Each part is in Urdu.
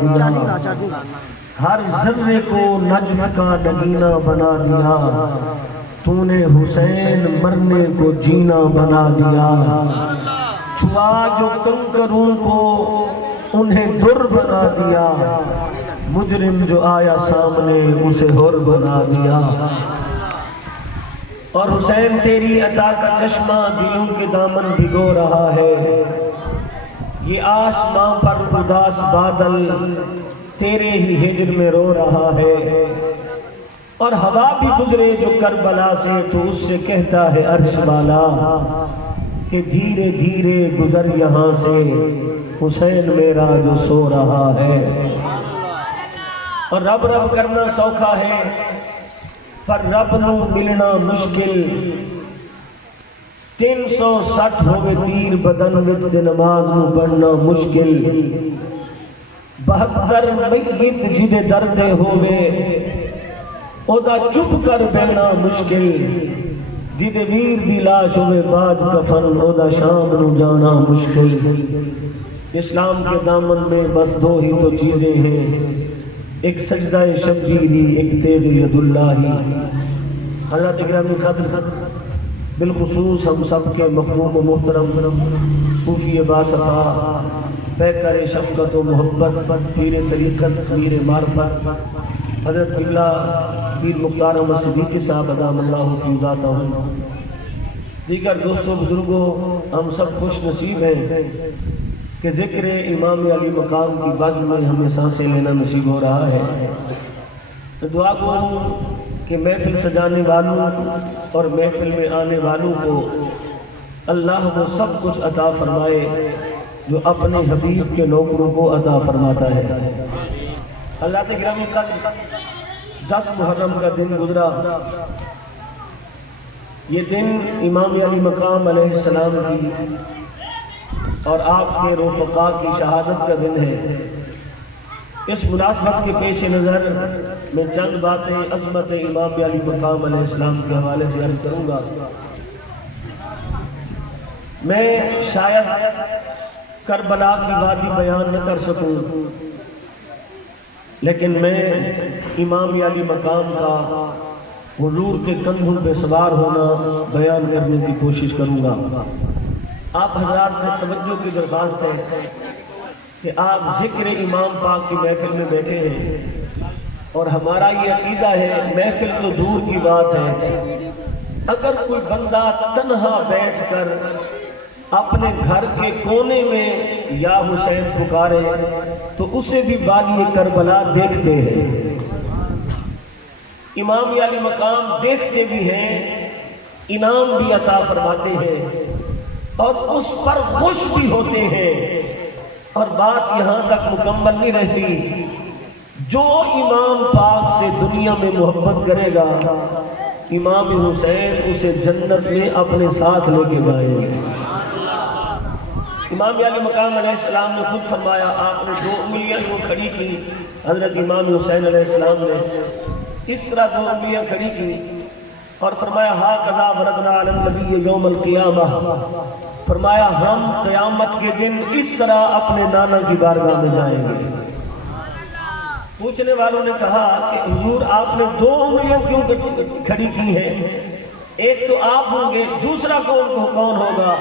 دیا، ہر ذرے کو نجم کا نگینہ بنا دیا، تو نے حسین مرنے کو جینا بنا دیا، چھوا جو کنکروں کو انہیں در بنا دیا، مجرم جو آیا سامنے اسے حر بنا دیا۔ اور حسین تیری عطا کا چشمہ دلوں کے دامن بھگو رہا ہے، یہ آسماں پر اداس بادل تیرے ہی ہجر میں رو رہا ہے، اور ہوا بھی گزرے جو کربلا سے تو اس سے کہتا ہے عرش بالا کہ دھیرے دھیرے گزر یہاں سے حسین میرا جو سو رہا ہے۔ اور رب رب کرنا سوکھا ہے پر رب نو ملنا مشکل، 360 ہوئے تیر بدن وچ تے نماز نو پڑھنا مشکل، 72 میت جدے درد ہوئے او دا چپ کر بہنا مشکل، جدے ویر دی لاش ہوئے باج کفن او دا شام نو جانا مشکل۔ اسلام کے دامن میں بس دو ہی تو چیزیں ہیں، ایک سجدہ شبیری، ایک تیغ ید اللہ۔ حضرت گرامی قدر بالخصوص ہم سب کے محبوب و محترم صوفی باصفا پیکر شفقت و محبت پیر طریقت پیر معرفت حضرت قبلہ پیر مختار احمد صدیقی صاحب ادام اللہ کی ذاتہ ہوں، دیگر دوستوں بزرگوں، ہم سب خوش نصیب ہیں کہ ذکر امام علی مقام کی بزم میں ہمیں سانسیں لینا نصیب ہو رہا ہے۔ تو دعا کروں کہ محفل سجانے والوں اور محفل میں آنے والوں کو اللہ وہ سب کچھ عطا فرمائے جو اپنے حبیب کے نوکروں کو عطا فرماتا ہے۔ اللہ کے گرامی قدر 10 محرم کا دن گزرا، یہ دن امام علی مقام علیہ السلام کی اور آپ کے رفقا کی شہادت کا دن ہے۔ اس مناسبت کے پیش نظر میں چند باتیں عظمت امام علی مقام علیہ السلام کے حوالے سے عرض کروں گا۔ میں شاید کربلا کی وادی بیان نہ کر سکوں، لیکن میں امام علی مقام کا حضور کے کندھوں پہ سوار ہونا بیان کرنے کی کوشش کروں گا۔ آپ حضرات سے توجہ کی درخواست ہے کہ آپ ذکر امام پاک کی محفل میں بیٹھے ہیں، اور ہمارا یہ عقیدہ ہے محفل تو دور کی بات ہے، اگر کوئی بندہ تنہا بیٹھ کر اپنے گھر کے کونے میں یا حسین پکارے تو اسے بھی باغی کربلا دیکھتے ہیں۔ امام علی مقام دیکھتے بھی ہیں، انعام بھی عطا فرماتے ہیں اور اس پر خوش بھی ہوتے ہیں۔ اور بات یہاں تک مکمل نہیں رہتی، جو امام پاک سے دنیا میں محبت کرے گا امام حسین اسے جنت میں اپنے ساتھ لے کے جائیں گے۔ امام علی مقام علیہ السلام نے خود فرمایا، آپ نے 2 انگلیاں وہ کھڑی کی، حضرت امام حسین علیہ السلام نے اس طرح 2 انگلیاں کھڑی کی اور فرمایا ہاکذا وردنا علی النبی یوم القیامہ، فرمایا ہم قیامت کے دن اس طرح اپنے نانا کی بارگاہ میں جائیں گے۔ پوچھنے والوں نے کہا کہ حضور آپ نے 2 انگلیاں کیوں کھڑی کی ہیں، ایک تو آپ ہوں گے، دوسرا کون ہوگا؟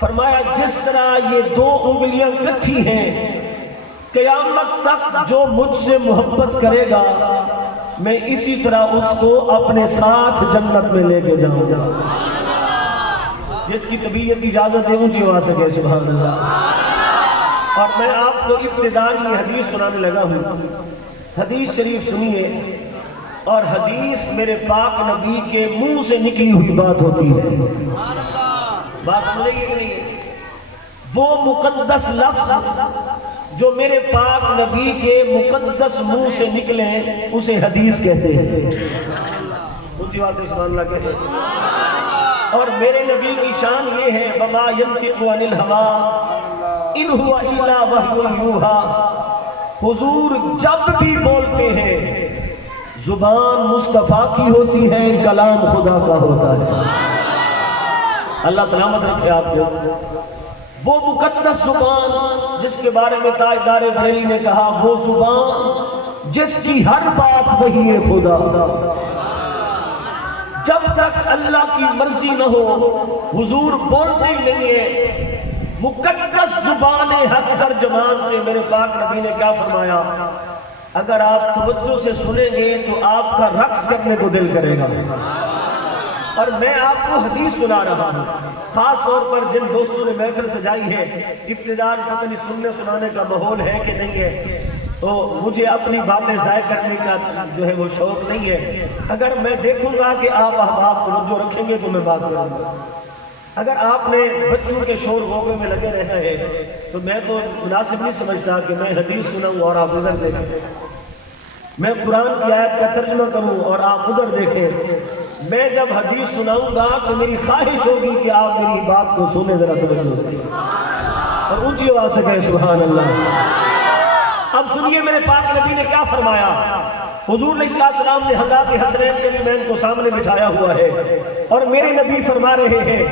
فرمایا جس طرح یہ 2 انگلیاں کٹھی ہیں، قیامت تک جو مجھ سے محبت کرے گا میں اسی طرح اس کو اپنے ساتھ جنت میں لے کے جاؤں گا۔ جس کی طبیعت اجازت ہے اونچی آواز سے کہے سبحان اللہ۔ اور میں آپ کو ابتدائی حدیث سنانے لگا ہوں، حدیث شریف سنیے، اور حدیث میرے پاک نبی کے منہ سے نکلی ہوئی بات ہوتی ہے۔ بات سمجھے گی کہ نہیں؟ وہ مقدس لفظ جو میرے پاک نبی کے مقدس منہ سے نکلے اسے حدیث کہتے ہیں۔ اونچی آواز سے سبحان اللہ کہتے ہیں۔ اور میرے نبی کی شان یہ ہے وما ينطق عن الهوى ان هو الا وحی یوحی، حضور جب بھی بولتے ہیں زبان مصطفیٰ کی ہوتی ہے، کلام خدا کا ہوتا ہے۔ اللہ سلامت رکھے آپ کو۔ وہ مقدس زبان جس کے بارے میں تاجدار بریلی نے کہا وہ زبان جس کی ہر بات وحی ہے خدا، جب تک اللہ کی مرضی نہ ہو حضور بولتے ہی نہیں ہے۔ مقدس زبان حق ترجمان سے میرے پاک نبی نے کیا فرمایا، اگر آپ توجہ سے سنیں گے تو آپ کا رقص کرنے کو دل کرے گا۔ اور میں آپ کو حدیث سنا رہا ہوں، خاص طور پر جن دوستوں نے محفل سجائی ہے، ابتداء پتہ نہیں سننے سنانے کا ماحول ہے کہ نہیں ہے، تو مجھے اپنی باتیں ضائع کرنے کا جو ہے وہ شوق نہیں ہے۔ اگر میں دیکھوں گا کہ آپ احباب توجہ رکھیں گے تو میں بات کروں گا۔ اگر آپ نے بچوں کے شور غوغے میں لگے رہنا ہے تو میں تو مناسب نہیں سمجھتا کہ میں حدیث سناؤں اور آپ ادھر دیکھیں، میں قرآن کی آیت کا ترجمہ کروں اور آپ ادھر دیکھیں۔ میں جب حدیث سناؤں گا تو میری خواہش ہوگی کہ آپ میری بات کو سنیں، ذرا توجہ سے اور اونچی آواز سے کہیں سبحان اللہ۔ اب سنیے میرے پاک نبی نے کیا فرمایا۔ حضور علیہ السلام نے حضرات حسنین کریمین کو سامنے بٹھایا ہوا ہے اور میرے نبی فرما رہے ہیں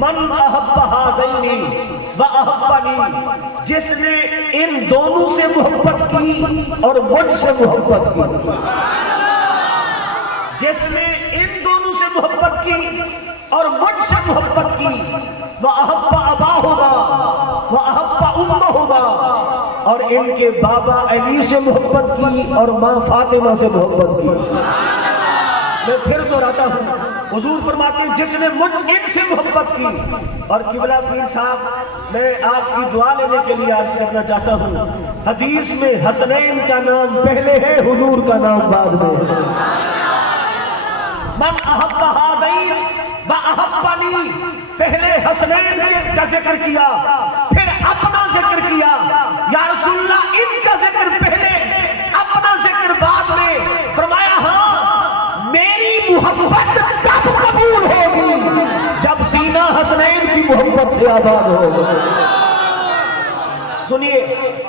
من احب ہذین و احبنی، جس نے ان دونوں سے محبت کی اور مجھ سے محبت کی، جس نے ان دونوں سے محبت کی اور مجھ سے محبت کی، وَأَحَبَّ أَبَاهُمَا وَأَحَبَّ أُمَّهُمَا، اور ان کے بابا علی سے محبت کی اور ماں فاطمہ سے محبت کی۔ میں پھر دہراتا ہوں، حضور فرماتے ہیں جس نے مجھ ان سے محبت کی۔ اور قبلہ پیر صاحب میں آپ کی دعا لینے کے لیے عرض کرنا چاہتا ہوں، حدیث میں حسنین کا نام پہلے ہے، حضور کا نام بعد میں ہے۔ من احب ہذین و احبنی، پہلے حسنین کا ذکر کیا پھر اپنا ذکر کیا، یا رسول اللہ ان کا ذکر پہلے اپنا ذکر بعد میں۔ فرمایا ہاں میری محبت تب قبول ہوگی جب سینہ حسنین کی محبت سے آباد ہوگا۔ سنیے،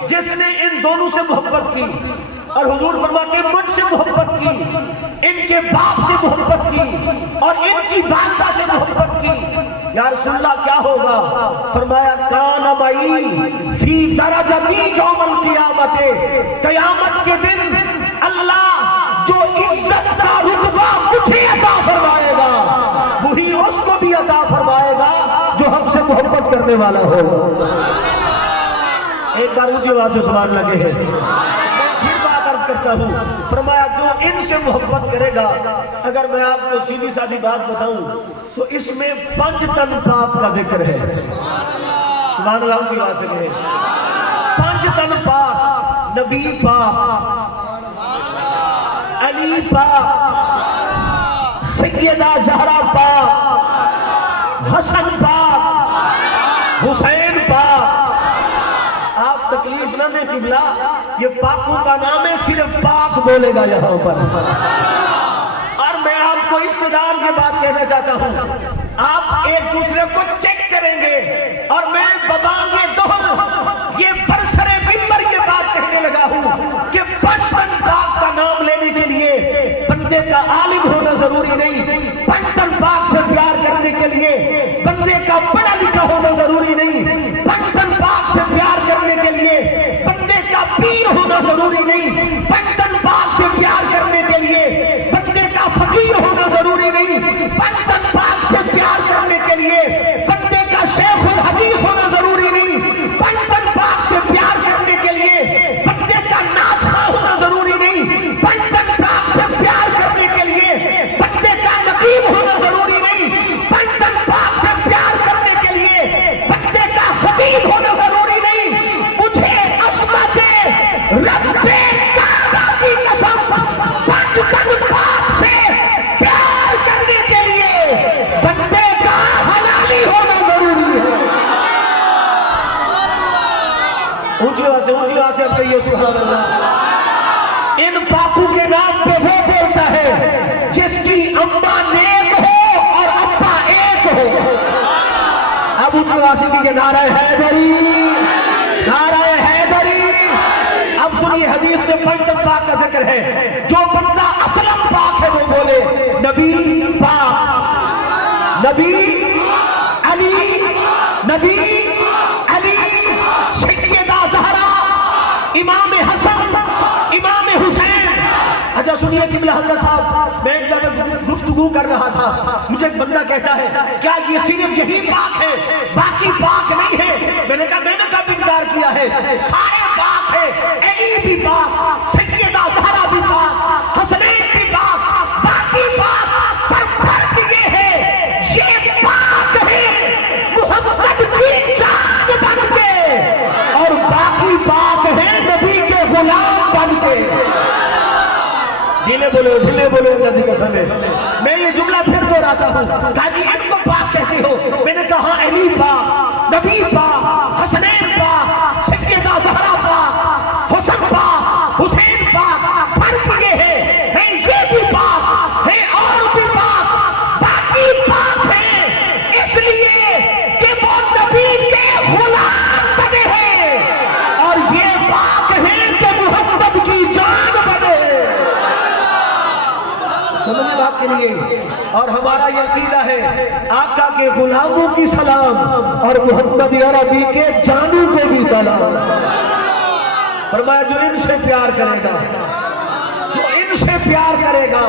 جس نے ان دونوں سے محبت کی، اور حضور فرماتے ہیں مجھ سے محبت کی، ان کے باپ سے محبت کی اور ان کی والدہ سے محبت کی، یا رسول اللہ کیا ہوگا؟ فرمایا کان معی فی درجتی یوم القیامت، قیامت کے دن اللہ جو عزت کا رتبہ مجھے عطا فرمائے گا وہی اس کو بھی عطا فرمائے گا جو ہم سے محبت کرنے والا ہوگا۔ ایک بار اونچی آواز سے سبحان لگے ہیں۔ کرتا ہوں، فرمایا جو ان سے محبت کرے گا، اگر میں آپ کو سیدھی سادھی بات بتاؤں تو اس میں 5 تن پاک کا ذکر ہے۔ سبحان اللہ کی بات سے کہیں 5 تن پاک، نبی پاک، علی پاک، سیدہ زہرا پاک، حسن پاک، حسین پاک۔ آپ تکلیف نہ دیں قبلہ، یہ پاکوں کا نام ہے، صرف پاک بولے گا یہاں پر۔ اور میں آپ کو ابتداء یہ بات کہنا چاہتا ہوں، آپ ایک دوسرے کو چیک کریں گے اور میں ببانگ دہل یہ برسر منبر یہ بات کہنے لگا ہوں کہ 55 پاک کا نام لینے کے لیے بندے کا عالم ہونا ضروری نہیں، 55 پاک سے پیار کرنے کے لیے بندے کا پڑھا لکھا ہونا ضروری نہیں، 55 پاک سے پیار کرنے کے لیے بندے کا پیر ہونا ضروری نہیں، 55 پاک سے پیار کرنے کے لیے بندے کا فقیر ہونا ضروری نہیں، 55 پاک سے پیار کرنے کے لیے بندے کا شیخ الحدیث ہونا ضروری نہیں، 55 پاک سے پیار کرنے کے لیے بندے کا نعت خواہ ہونا ضروری نہیں، 55 پاک سے پیار کرنے کے لیے بندے کا نقیب ہونا ضروری نہیں، 55 پاک سے پیار کرنے کے لیے بندے کا خطیب ہونا ضروری نہیں۔ مجھے عصمت رب کعبہ کی قسم 55 پاک سے پیار کرنے کے لیے بندے کا حلالی ہونا ضروری ہے۔ اونچی آواز سے اب کہیے سبحان اللہ۔ ان پاکوں کے نام پہ وہ بولتا ہے جس کی اماں نیک ہو اور ابا ایک ہو۔ اب اونچی آواز سے کہ نعرہ حیدری، نعرہ حیدری۔ اب سنیے حدیث میں 55 پاک کا ذکر ہے، جو بندہ اسلم پاک ہے وہ بولے نبی پاک، نبی علی، نبی حسن، امام حسین۔ اچھا سنیے قبلہ حضرت صاحب، میں ایک جگہ گفتگو کر رہا تھا، مجھے ایک بندہ کہتا ہے کیا یہ صرف یہی پاک ہے باقی پاک نہیں ہے؟ میں نے کہا میں نے کب انکار کیا ہے، سارے پاک ہے، علی بھی پاک، سیدہ زہرا بھی پاک، حسنین بھی پاک، باقی پاک، پر فرق یہ ہے یہ پاک ہے محمد کی جان بن کے، اور باقی پاک ہے نبی کے غلام بن کے۔ دھیلے بولو اللہ کی قسم ہے۔ میں یہ جملہ پھر دہراتا ہوں، کہا جی ان کو پاک کہتے ہو؟ میں نے کہا علی پاک، نبی پاک، حسنین پاک، سیدہ زہرا پاک، حسن پاک، حسین پاک، فرق یہ ہے یہ بھی پاک ہے اور بھی پاک، باقی پاک ہے اس لیے کہ وہ نبی کے غلام بنے ہیں، اور یہ پاک ہے کہ محمد کی جان بنے۔ سمجھے بات کے لیے؟ اور ہمارا یہ عقیدہ ہے آقا کے غلاموں کی سلام اور محمد عربی کے جانوں کو بھی سلام۔ فرمایا جو ان سے پیار کرے گا، جو ان سے پیار کرے گا،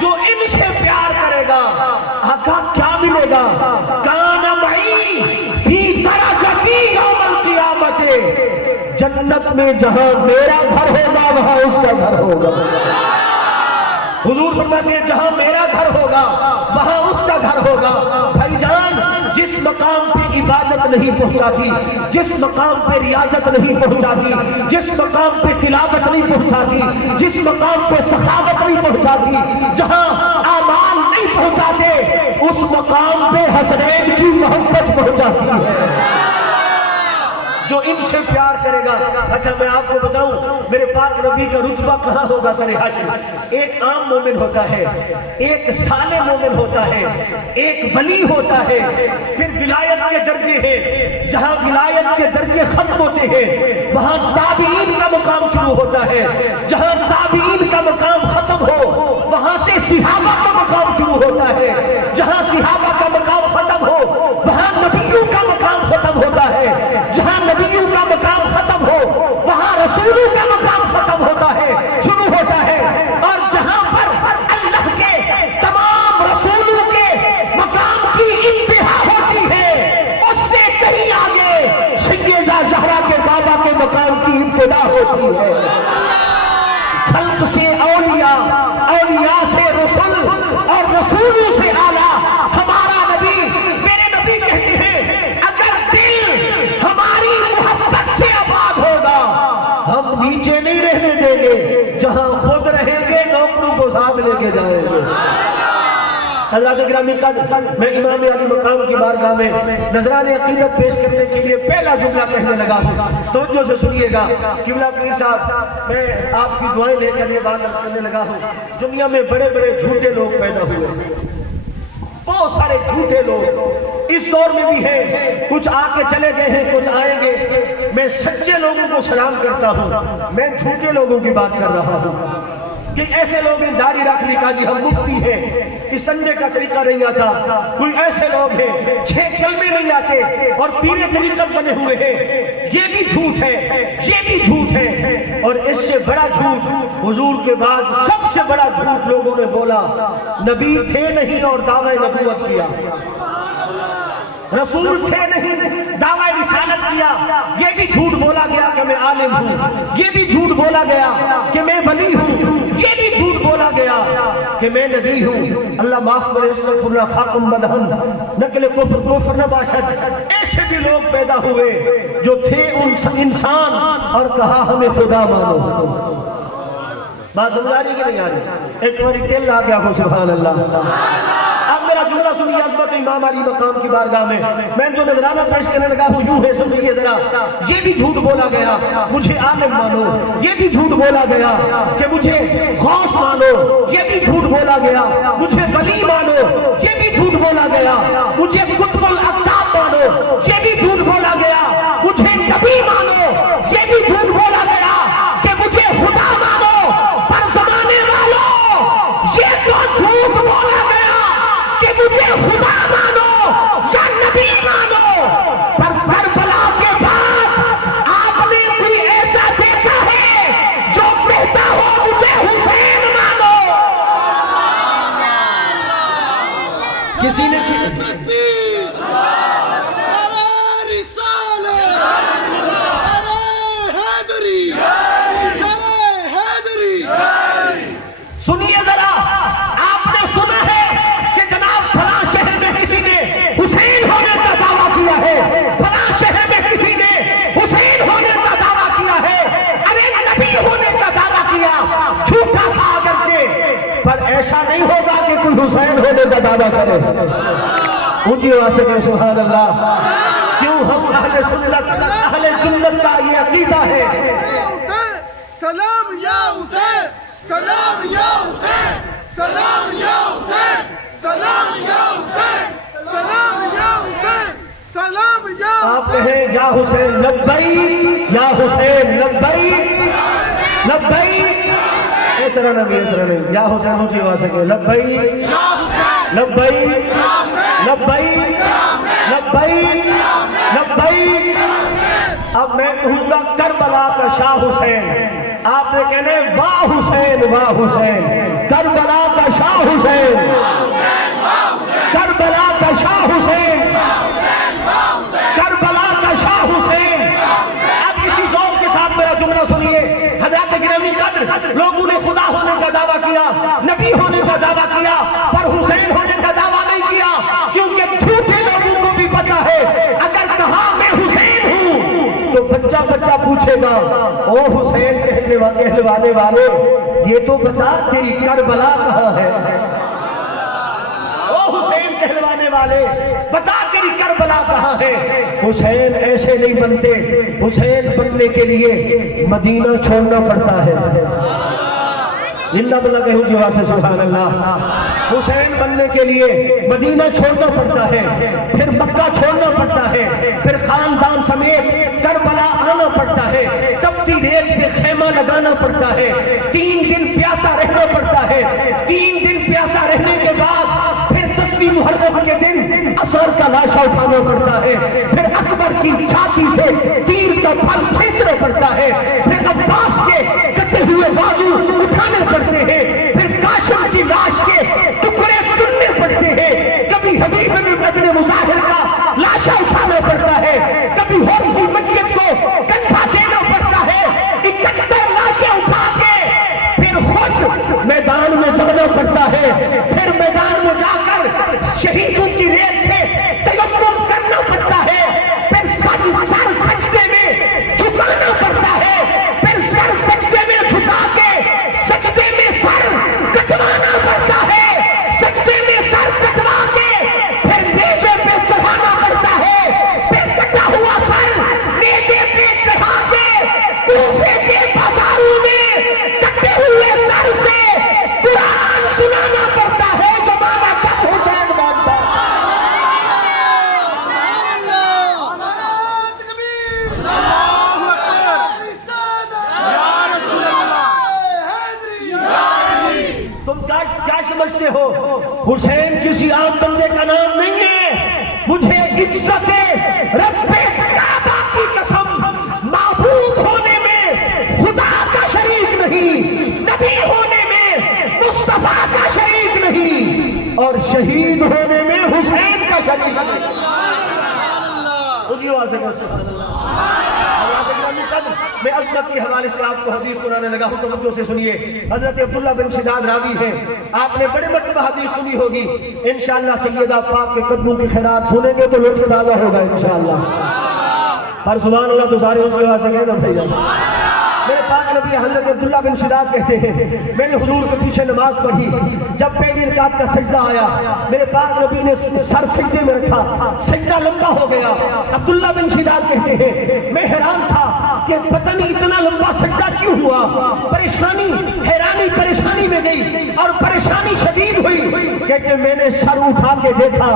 جو ان سے پیار کرے گا، آقا کیا ملے گا؟ کان معی فی درجتی یوم القیامت، جنت میں جہاں میرا گھر ہوگا وہاں اس کا گھر ہوگا۔ حضور فرماتے ہیں جہاں میرا گھر ہوگا وہاں اس کا گھر ہوگا۔ بھائی جان، جس مقام پہ عبادت نہیں پہنچاتی، جس مقام پہ ریاضت نہیں پہنچاتی، جس مقام پہ تلاوت نہیں پہنچاتی، جس مقام پہ سخاوت نہیں پہنچاتی، جہاں اعمال نہیں پہنچاتے، اس مقام پہ حسنین کی محبت پہنچاتی ہے۔ جو ان سے پیار کرے گا۔ اچھا میں آپ کو بتاؤں میرے پاک نبی کا رتبہ کہاں ہوگا سر حشر؟ ایک عام مومن ہوتا ہے، ایک صالح مومن ہوتا ہے، ایک ولی ہوتا ہے، پھر ولایت کے درجے ہیں، جہاں ولایت کے درجے ختم ہوتے ہیں وہاں تابعین کا مقام شروع ہوتا ہے، جہاں تابعین کا مقام ختم ہو وہاں سے صحابہ کا مقام شروع ہوتا ہے، جہاں صحابہ کا مقام ختم ہو وہاں نبیوں کا مقام ختم ہوتا ہے، جہاں نبیوں کا مقام ختم ہو وہاں رسولوں کا مقام ختم ہوتا ہے، شروع ہوتا ہے، اور جہاں پر اللہ کے تمام رسولوں کے مقام کی انتہا ہوتی ہے اس سے کہیں آگے سیدہ زہرا کے بابا کے مقام کی ابتدا ہوتی ہے۔ خلق سے اولیاء، اولیاء سے رسول، اور رسولوں سے اعلیٰ ہمارا نبی۔ میرے نبی کہتے ہیں اگر دل ہماری محبت سے آباد ہوگا ہم نیچے نہیں رہنے دیں گے، جہاں خود رہیں گے نوکروں کو ساتھ لے کے جائیں گے۔ حضرات گرامی قدر، میں امام علی مقام کی بارگاہ میں نذران عقیدت پیش کرنے کے لیے پہلا جملہ کہنے لگا ہوں، توجہ سے سنیے گا۔ قبلہ پیر صاحب، میں آپ کی دعائیں لے کر یہ بات کرنے لگا ہوں۔ دنیا میں بڑے بڑے جھوٹے لوگ پیدا ہوئے، بہت سارے جھوٹے لوگ اس دور میں بھی ہیں، کچھ آ کے چلے گئے ہیں، کچھ آئیں گے۔ میں سچے لوگوں کو سلام کرتا ہوں، میں جھوٹے لوگوں کی بات کر رہا ہوں کہ ایسے لوگ ہیں داڑھی رکھنے کا جی ہم مفتی ہیں، اس سنجے کا طریقہ نہیں آتا، کوئی ایسے لوگ ہیں 6 کلمے نہیں آتے اور پیرے طریقت بنے ہوئے ہیں، یہ بھی جھوٹ ہے، یہ بھی جھوٹ ہے۔ اور اس سے بڑا جھوٹ حضور کے بعد سب سے بڑا جھوٹ لوگوں نے بولا، نبی تھے نہیں اور دعوی نبوت کیا، رسول تھے نہیں دعوی رسالت کیا، یہ بھی جھوٹ بولا گیا کہ میں عالم ہوں، یہ بھی جھوٹ بولا گیا کہ میں ولی ہوں، یہ بھی جھوٹ بولا گیا کہ میں نبی ہوں۔ اللہ معاف کرے، استغفر اللہ، خاکم بدہن، نقل کفر کفر نہ باشد۔ ایسے بھی لوگ پیدا ہوئے جو تھے انسان اور کہا ہمیں خدا مانو۔ بات سمجھ آ رہی کہ نہیں آ رہی؟ ایک باری ٹل آ گیا ہو، سبحان اللہ۔ اب میرا جملہ سنیے عظمت امام علی مقام کی بارگاہ میں جو نذرانہ پیش کرنے لگا ہوں یوں ہے، سمجھیے ذرا۔ یہ بھی جھوٹ بولا گیا مجھے عالم مانو، یہ بھی جھوٹ بولا گیا کہ مجھے غوث مانو، یہ بھی جھوٹ بولا گیا مجھے ولی مانو، یہ بھی جھوٹ بولا گیا مجھے قطب الاقطاب مانو، یہ بھی جھوٹ بولا گیا مجھے نبی مانو، یہ بھی جھوٹ بولا گیا کہ مجھے خدا مانو۔ پر زمانے والوں یہ تو جھوٹ بولا گیا کہ مجھے خدا مانو یا نبی مانو، پر کربلا کے بعد آپ نے کوئی ایسا دیکھا ہے کسی نے سنیے ذرا، آپ نے سنا ہے کہ جناب فلاں شہر میں کسی نے حسین ہونے کا دعویٰ کیا ہے، فلاں شہر میں کسی نے حسین ہونے کا دعویٰ کیا ہے، ارے نبی ہونے کا دعویٰ کیا، جھوٹا تھا اگرچہ، پر ایسا نہیں ہوگا کہ کوئی حسین ہونے کا دعویٰ کرے۔ اونچی آواز سے کہیں سبحان اللہ۔ کیوں ہم اہل سنت اہل جنت کا یہ عقیدہ ہے۔ سلام یا حسین، سلام یا حسین، سلام یا حسین، سلام یا حسین، سلام یا حسین، سلام یا حسین۔ آپ کہیں یا حسین لبیک، یا حسین لبیک، لبیک۔ اس طرح نبی، اس طرح نہیں، یا حسین اونچی آواز سے کہیں لبیک، لبیک، لبیک، لبیک، لبیک۔ اب میں کہوں گا کربلا کا شاہ حسین، آپ نے کہنے واہ حسین، واہ حسین، کربلا کا شاہ حسین، کربلا کا شاہ حسین، کربلا کا شاہ حسین۔ اب اسی ذوق کے ساتھ میرا جملہ سنیے۔ حضرات گرامی قدر، لوگوں نے خدا ہونے کا دعویٰ کیا، نبی ہونے کا دعویٰ کیا، پر حسین ہونے کا دعویٰ نہیں کیا، کیونکہ جھوٹے لوگوں کو بھی پتا ہے اگر کہا میں حسین ہوں تو بچہ بچہ پوچھے گا او حسین کہلوانے والے یہ تو بتا تیری کربلا کہاں ہے، او حسین کہلوانے والے بتا تیری کربلا کہاں ہے۔ حسین ایسے نہیں بنتے، حسین بننے کے لیے مدینہ چھوڑنا پڑتا ہے۔ زندہ بنا کہوں جی واسے سبحان اللہ۔ حسین بننے کے لیے مدینہ چھوڑنا پڑتا ہے، پھر مکہ چھوڑنا پڑتا ہے، پھر خاندان سمیت کربلا آنا پڑتا ہے، تپتی ریت پہ خیمہ لگانا پڑتا ہے، 3 دن پیاسا رہنا پڑتا ہے، 3 دن پیاسا رہنے کے بعد پھر 10ویں محرم کے دن عصر کا لاشا اٹھانا پڑتا ہے، پھر اکبر کی چھاتی سے تیر کا پھل کھینچنا پڑتا ہے، پھر عباس کے کٹے ہوئے بازو اٹھانے پڑتے ہیں، پھر قاسم کی لاش کے ٹکڑے چننے پڑتے ہیں، کبھی حبیب ابن مظاہر کا لاشا اٹھانا پڑتا ہے، کبھی ہور کی میت کو کندھا دینا پڑتا ہے، 71 لاشیں اٹھا کے پھر خود میدان میں جانا پڑتا ہے، پھر میدان میں جا کر شہیدوں کی ریت سے تیمم کرنا پڑتا ہے، پھر سر سجدے میں جھکانا پڑتا ہے، پھر سر سجدے میں جھکا کے سجدے میں سر کٹوانا پڑتا ہے، سجدے میں سر کٹوا کے پھر نیزے پہ چڑھانا پڑتا ہے، پھر کٹا ہوا سر نیزے پہ چڑھا کے کوفے کے بازاروں میں کٹے ہوئے سر سے قرآن سنانا پڑتا ہے۔ زمانہ کب حسین بنتا تم کیا سمجھتے ہو؟ حسین کسی عام بندے کا نام نہیں ہے، مجھے عزت رب کعبہ کی قسم معبود ہونے میں خدا کا شریک نہیں، نبی ہونے میں مصطفیٰ کا شریک نہیں، اور شہید ہونے میں حسین کا شریک نہیں۔ میں عظمت کے حوالے سے آپ کو حدیث سنانے لگا ہوں، توجہ سے سنیے۔ حضرت عبداللہ بن شداد راوی ہیں، آپ نے بڑے مرتبہ حدیث سنی ہوگی، انشاءاللہ سیدہ پاک کے قدموں کی خیرات سنیں گے تو لطف تازہ ہوگا انشاءاللہ۔ پر سبحان اللہ تو سارے اونچی آواز سے کہنا بھائی۔ میرے پاک نبی حضرت عبداللہ بن شداد کہتے ہیں میں نے حضور کے پیچھے نماز پڑھی، جب پہلی رکعت کا سجدہ آیا میرے پاک نبی نے سر سجدے میں رکھا، سجدہ لمبا ہو گیا۔ عبداللہ بن شداد کہتے ہیں میں حیران تھا کہ پتہ نہیں اتنا لمبا سجدہ کیوں ہوا، پریشانی حیرانی پریشانی میں گئی اور پریشانی شدید ہوئی، کہتے میں نے سر اٹھا کے دیکھا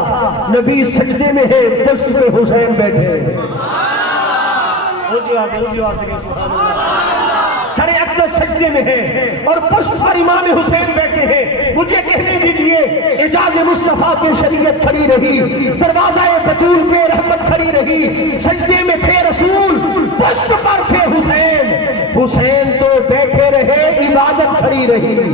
نبی سجدے میں ہے، پشت پہ حسین بیٹھے۔ سر اقدس سجدے میں ہے اور پشت پر امام حسین بیٹھے ہیں۔ مجھے کہنے دیجئے اعجاز مصطفیٰ کی شریعت کھڑی رہی، دروازہ بطول پہ رحمت کھڑی رہی، سجدے میں تھے رسول، پشت پر تھے حسین، حسین تو بیٹھے رہے عبادت کھڑی رہی۔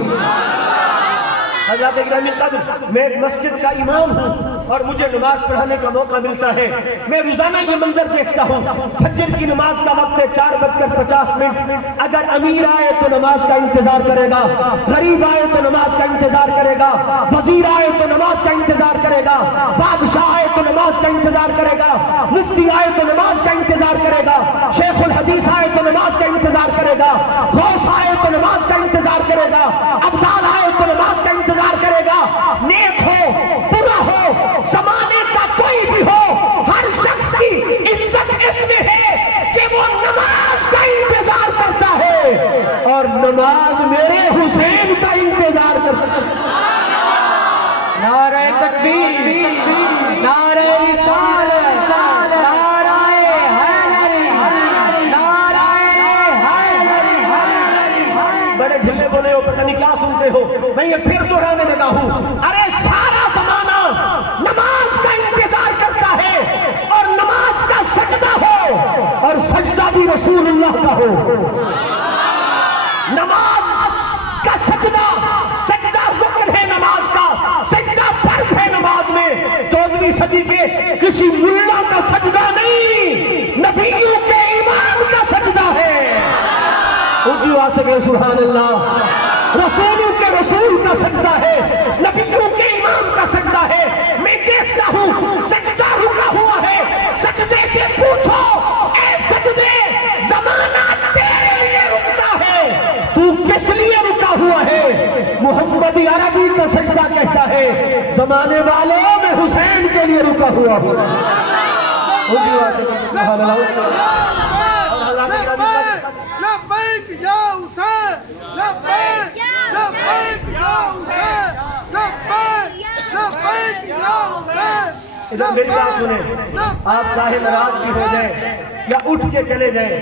حضرات گرامی قدر، میں ایک مسجد کا امام ہوں اور مجھے نماز پڑھانے کا موقع ملتا ہے. میں روزانہ یہ منظر دیکھتا ہوں. فجر کی نماز کا وقت ہے 4:50. اگر امیر آئے تو نماز کا انتظار کرے گا، غریب آئے تو نماز کا انتظار کرے گا، وزیر آئے تو نماز کا انتظار کرے گا، بادشاہ آئے تو نماز کا انتظار کرے گا، مفتی آئے تو نماز کا انتظار کرے گا، شیخ الحدیث آئے تو نماز کا انتظار کرے گا، غوث آئے تو نماز کا انتظار کرے گا، ابدال آئے تو نماز کا انتظار کرے گا. نیک ہو برا ہو، زمانے کا کوئی بھی ہو، ہر شخص کی عزت اس میں ہے کہ وہ نماز کا انتظار کرتا ہے اور نماز میرے حسین کا انتظار کرتا ہے. نعرہ تکبیر، نعرہ رسالت، نعرہ حیدری، نعرہ حیدری. بڑے ڈھلے بولے ہو، پتہ نہیں کیا سنتے ہو. میں یہ پھر دہرانے لگا ہوں. ارے سارا زمانہ نماز کا انتظار کرتا ہے اور نماز کا سجدہ ہو اور سجدہ بھی رسول اللہ کا ہو. نماز کا سجدہ رکن ہے نماز کا، سجدہ فرض ہے نماز میں. 14ویں صدی کے کسی ملا کا سجدہ نہیں، نبیوں کے امام کا سجدہ ہے. اونچی آواز سے کہیں سبحان اللہ. رسولوں کے رسول کا سجدہ ہے، نبیوں کے امام کا سجدہ ہے. میں دیکھتا ہوں سجدہ رکا ہوا ہے. سجدے سے پوچھو اے سجدے، زمانہ تیرے لیے رکتا ہے، تو کس لیے رکا ہوا ہے؟ محمد عربی کا سجدہ کہتا ہے زمانے والوں میں حسین کے لیے رکا ہوا ہوں. سبحان اللہ. لبیک یا حسین، لبیک لبیک یا حسین، لبیک لبیک یا حسین. ادھر میری بات سنیں. آپ چاہے ناراض بھی ہو جائیں یا اٹھ کے چلے جائیں،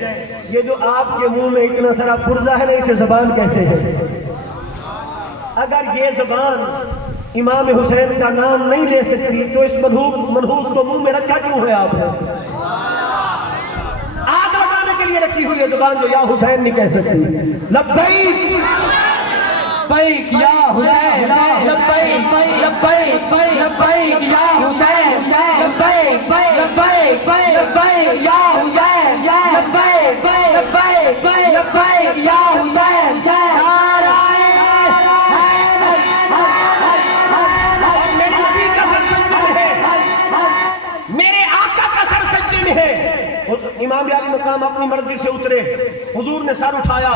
یہ جو آپ کے منہ میں اتنا سارا پرزہ ہے نا، اسے زبان کہتے ہیں. اگر یہ زبان امام حسین کا نام نہیں لے سکتی تو اس منحوس کو منہ میں رکھا کیوں ہے آپ نے؟ آگ لگانے کے لیے رکھی ہوئی ہے زبان جو یا حسین نہیں کہہ سکتی. لبیک لبیک یا حسین، لبیک لبیک لبیک یا حسین، لبیک لبیک لبیک یا حسین، لبیک لبیک لبیک یا حسین. نعرہ میرے آقا کا سر سجدے میں ہے. امام علی مقام اپنی مرضی سے اترے، حضور نے سر اٹھایا.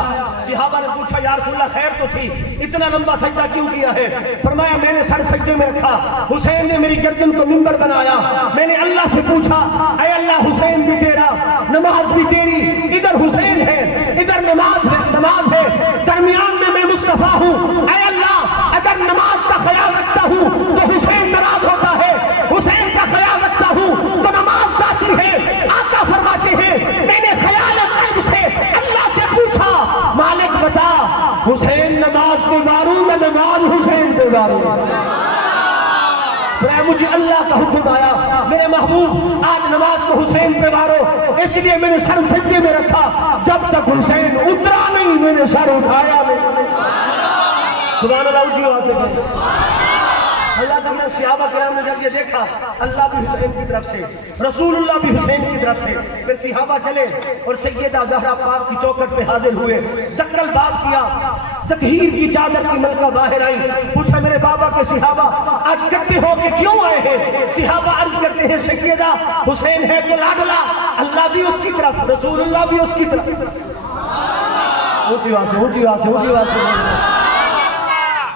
صحابہ نے پوچھا یا رسول اللہ خیر تو تھی، اتنا لمبا سجدہ کیوں کیا ہے؟ فرمایا میں نے سر سجدے میں رکھا، حسین نے میری گردن کو منبر بنایا. میں نے اللہ سے پوچھا اے اللہ حسین بھی تیرا، نماز بھی تیری. ادھر حسین ہے، ادھر نماز ہے، درمیان میں مصطفیٰ ہوں. اے اللہ اگر نماز کا خیال رکھتا ہوں تو حسین ناراض ہوتا ہے، حسین کا خیال رکھتا ہوں تو نماز جاتی ہے. آقا فرماتے ہیں میں نے خیال قلب سے اللہ سے پوچھا مالک بتا حسین نماز پہ ماروں یا نماز حسین پہ ماروں؟ مجھے اللہ کا حکم آیا میرے محبوب آج نماز کو حسین پہ مارو. اس لیے میں نے سر سجدے میں رکھا، جب تک حسین اترا نہیں میں نے سر اٹھایا نہیں. سبحان اللہ. اونچی آواز سے اللہ تعالیٰ صحابہ کرام نے جب یہ دیکھا اللہ بھی حسین کی طرف سے، رسول اللہ بھی حسین کی طرف سے. پھر صحابہ چلے اور سیدہ زہرا پاک کی چوکھٹ پہ حاضر ہوئے، دکل باب کیا. تطہیر کی چادر کی ملکہ باہر آئی، پوچھا میرے بابا کے صحابہ آج اکٹھے ہو کے کیوں آئے ہیں؟ صحابہ عرض کرتے ہیں سیدہ حسین ہے تو لاڈلا، اللہ بھی اس کی طرف، رسول اللہ بھی اس کی طرف. اونچی آواز سے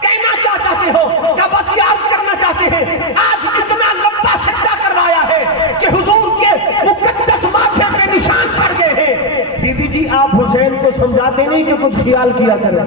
کہنا کیا چاہتے ہو؟ کیا بس یہ عرض کرنا چاہتے ہیں آج اتنا لمبا سجدہ کروایا ہے کہ حضور کے مقدس ماتھے پہ نشان پڑ گئے ہیں. بی بی جی آپ حسین کو سمجھاتے نہیں کہ کچھ خیال کیا کریں؟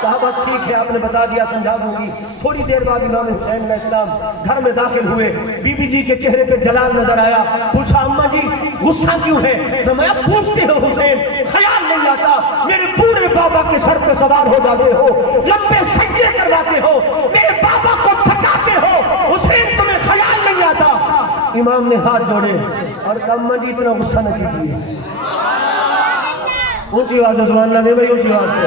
کہا بس ٹھیک ہے آپ نے بتا دیا سمجھا دوں گی. تھوڑی دیر بعد امام حسین علیہ السلام گھر میں داخل ہوئے. بی بی جی کے چہرے پہ جلال نظر آیا. پوچھا اماں جی غصہ کیوں ہے؟ فرمایا پوچھتے ہو حسین، خیال نہیں آتا میرے بوڑھے بابا کے سر پہ سوار ہو جاتے ہو، لمبے سجدے کرواتے ہو، میرے بابا کو تھکاتے ہو، حسین تمہیں خیال نہیں آتا. امام نے ہاتھ جوڑے اور کہا اماں جی اتنا غصہ نہ کیجیے. اونچی آواز سے سبحان اللہ دے بھائی، اونچی آواز سے.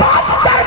72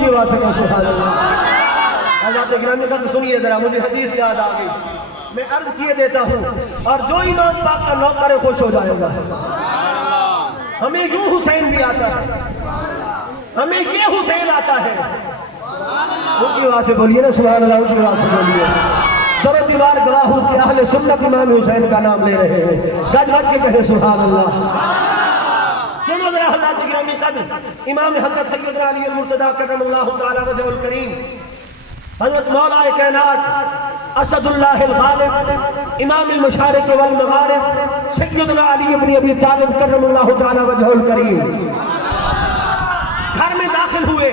اونچی آواز سے کہو سبحان اللہ۔ حضرات گرامی کا سنیے ذرا، مجھے حدیث یاد آ گئی، میں عرض کیے دیتا ہوں، اور جو امام پاک کا نوکر ہے خوش ہو جائے گا۔ ہمیں یوں حسین بھی آتا ہے، ہمیں یہ حسین آتا ہے۔ اونچی آواز سے بولیے نا سبحان اللہ، اونچی آواز سے بولیے۔ در و دیوار گواہ ہو کہ اہل سنت امام حسین کا نام لے رہے ہیں، گج گج کے کہے سبحان اللہ۔ سنو ذرا حضرات گرامی قدر، امام حضرت سیدنا علی المرتضیٰ کرم اللہ تعالی وجہہ الکریم، حضرت مولا کائنات اسد اللہ الغالب، امام المشارق والمغارب، سیدنا علی ابن ابی طالب کرم اللہ تعالی وجہہ الکریم گھر میں داخل ہوئے۔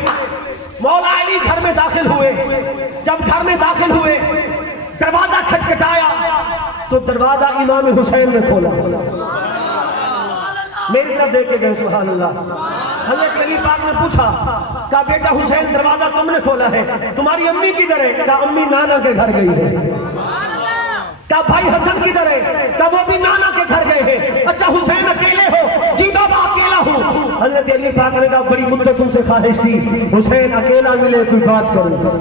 مولا علی گھر میں داخل ہوئے۔ جب گھر میں داخل ہوئے، دروازہ کھٹکھٹایا تو دروازہ امام حسین نے کھولا۔ میری طرف دیکھ کے گئے سبحان اللہ۔ حضرت علی پاک نے پوچھا، کہا بیٹا حسین دروازہ تم نے کھولا ہے، تمہاری امی کدھر ہے؟ کہا امی نانا کے گھر گئی ہے۔ کہا بھائی حسن کدھر ہے؟ کہا وہ بھی نانا کے گھر گئے ہیں۔ اچھا حسین اکیلے ہو؟ جی بابا اکیلا ہوں۔ حضرت علی پاک نے کہا بڑی مدت تم سے خواہش تھی حسین اکیلا ملے کوئی بات کرو۔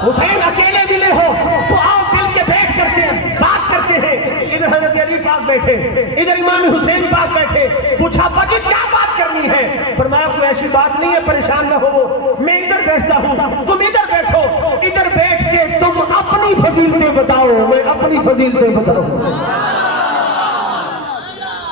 حسین اکیلے ملے ہو تو آؤ مل کے بیٹھ کرتے ہیں، بات کرتے ہیں۔ ادھر حضرت علی پاک بیٹھے، ادھر امام حسین پاک بیٹھے۔ پوچھا باجی کیا بات کرنی ہے؟ فرمایا کوئی ایسی بات نہیں ہے، پریشان نہ ہو، میں ادھر بیٹھتا ہوں، تم ادھر بیٹھو، ادھر بیٹھ کے تم اپنی فضیلتیں بتاؤ، میں اپنی فضیلتیں بتاؤں۔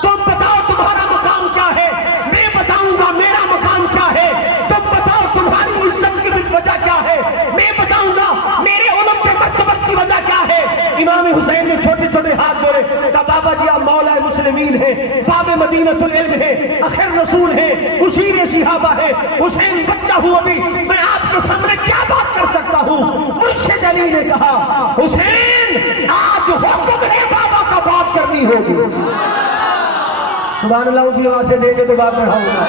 تم بتاؤ تمہارا مقام کیا ہے، میں بتاؤں گا میرا مقام کیا ہے۔ تم بتاؤ تمہاری عزت کی وجہ کیا ہے، میں بتاؤں گا میرے علم کے مرتبت کی وجہ کیا ہے۔ امام حسین نے چھوٹے چھوٹے ہاتھ جوڑے، کہا بابا جی آپ مولا مسلمین ہیں، باب مدینۃ العلم ہیں، آخر رسول ہیں، اشیر صحابہ ہیں، حسین بچہ ہوں ابھی، میں آپ کے سامنے کیا بات کر سکتا ہوں۔ مرشد علی نے کہا حسین آج حکم ہے بابا کا بات کرنی ہوگی۔ سبحان اللہ، اسی آواز سے دے کے تو بات پڑھاؤں گا۔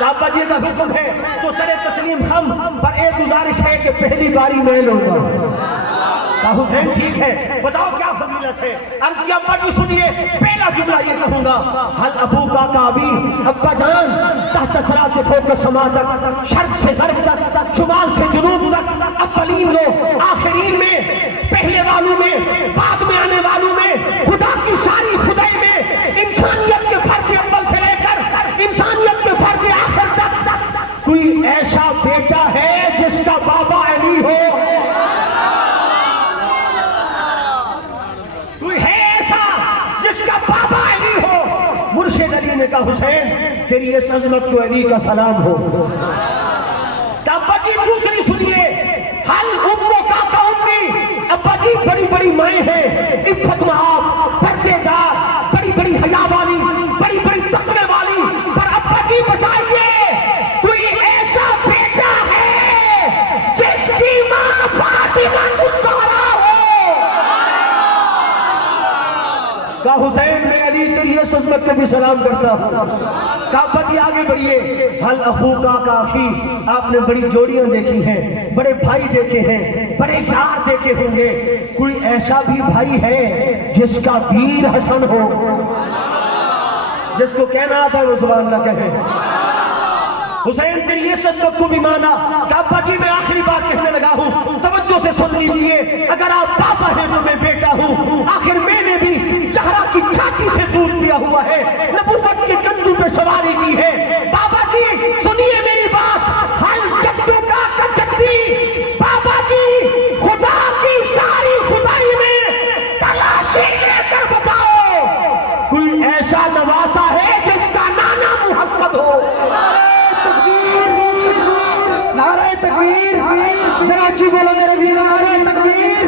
بابا جی کا حکم ہے تو سر تسلیم خم، پر ایک گزارش ہے کہ پہلی باری میں لوں گا۔ کہا حسین ٹھیک ہے، بتاؤ کیا فضیلت ہے۔ عرض کیا ابا جی سنیے، پہلا جملہ یہ کہوں گا، حل ابو کا کابی، ابا جان تحت سرا سے فوق سما تک، شرق سے غرب تک، شمال سے جنوب تک، اولین و آخرین میں، پہلے والوں میں، بعد میں آنے والوں میں، خدا کی ساری خدائی میں، انسانیت کے فرد اول سے لے کر انسانیت کے فرد آخر تک، کوئی ایسا بیٹا ہے جس کا بابا علی ہو؟ کوئی ہے ایسا جس کا بابا علی ہو؟ مرشد علی نے کہا حسین تیری اس عظمت کو علی کا سلام ہو۔ ابا جی دوسری سنیے، حل امو کا امی، ابا جی بڑی بڑی مائیں ہیں، عفت محاب، پردے دار، بڑی بڑی حیا والی، بڑی بڑی تقوی والی، پر ابا جی بتائیے کوئی ایسا بیٹا ہے جس کی ماں فاطمہ الزہرا ہو؟ کہا حسین میں علی تیری اس عظمت کو بھی سلام کرتا ہوں۔ کہا ابا جی آگے بڑھیے، حل اخوکا کا اخی، آپ نے بڑی جوڑیاں دیکھی ہیں، بڑے بھائی دیکھے ہیں، بڑے یار دیکھے ہوں گے، کوئی ایسا بھی بھائی ہے جس کا ویر حسن ہو؟ جس کو کہنا آتا ہے وہ سبحان اللہ کہے۔ حسین تیری اس عظمت کو بھی مانا۔ کہا ابا جی میں آخری بات کہنے لگا ہوں، توجہ سے سن لیجیے، اگر آپ پاپا ہیں تو میں بیٹا ہوں، آخر میں نے بھی زہرا کی چھاتی سے دودھ پیا ہوا ہے، نبوت کے کندو پہ سواری کی ہے۔ بابا جی سنیے میری بات، حل جدو کا جدی، بابا جی خدا کی ساری خدائی میں تلاشی لے کر بتاؤ کوئی ایسا نواسا ہے جس کا نانا محمد ہو؟ نعرہ تکبیر، ذرا اچھی بولو میرے ویر، نعرہ تکبیر،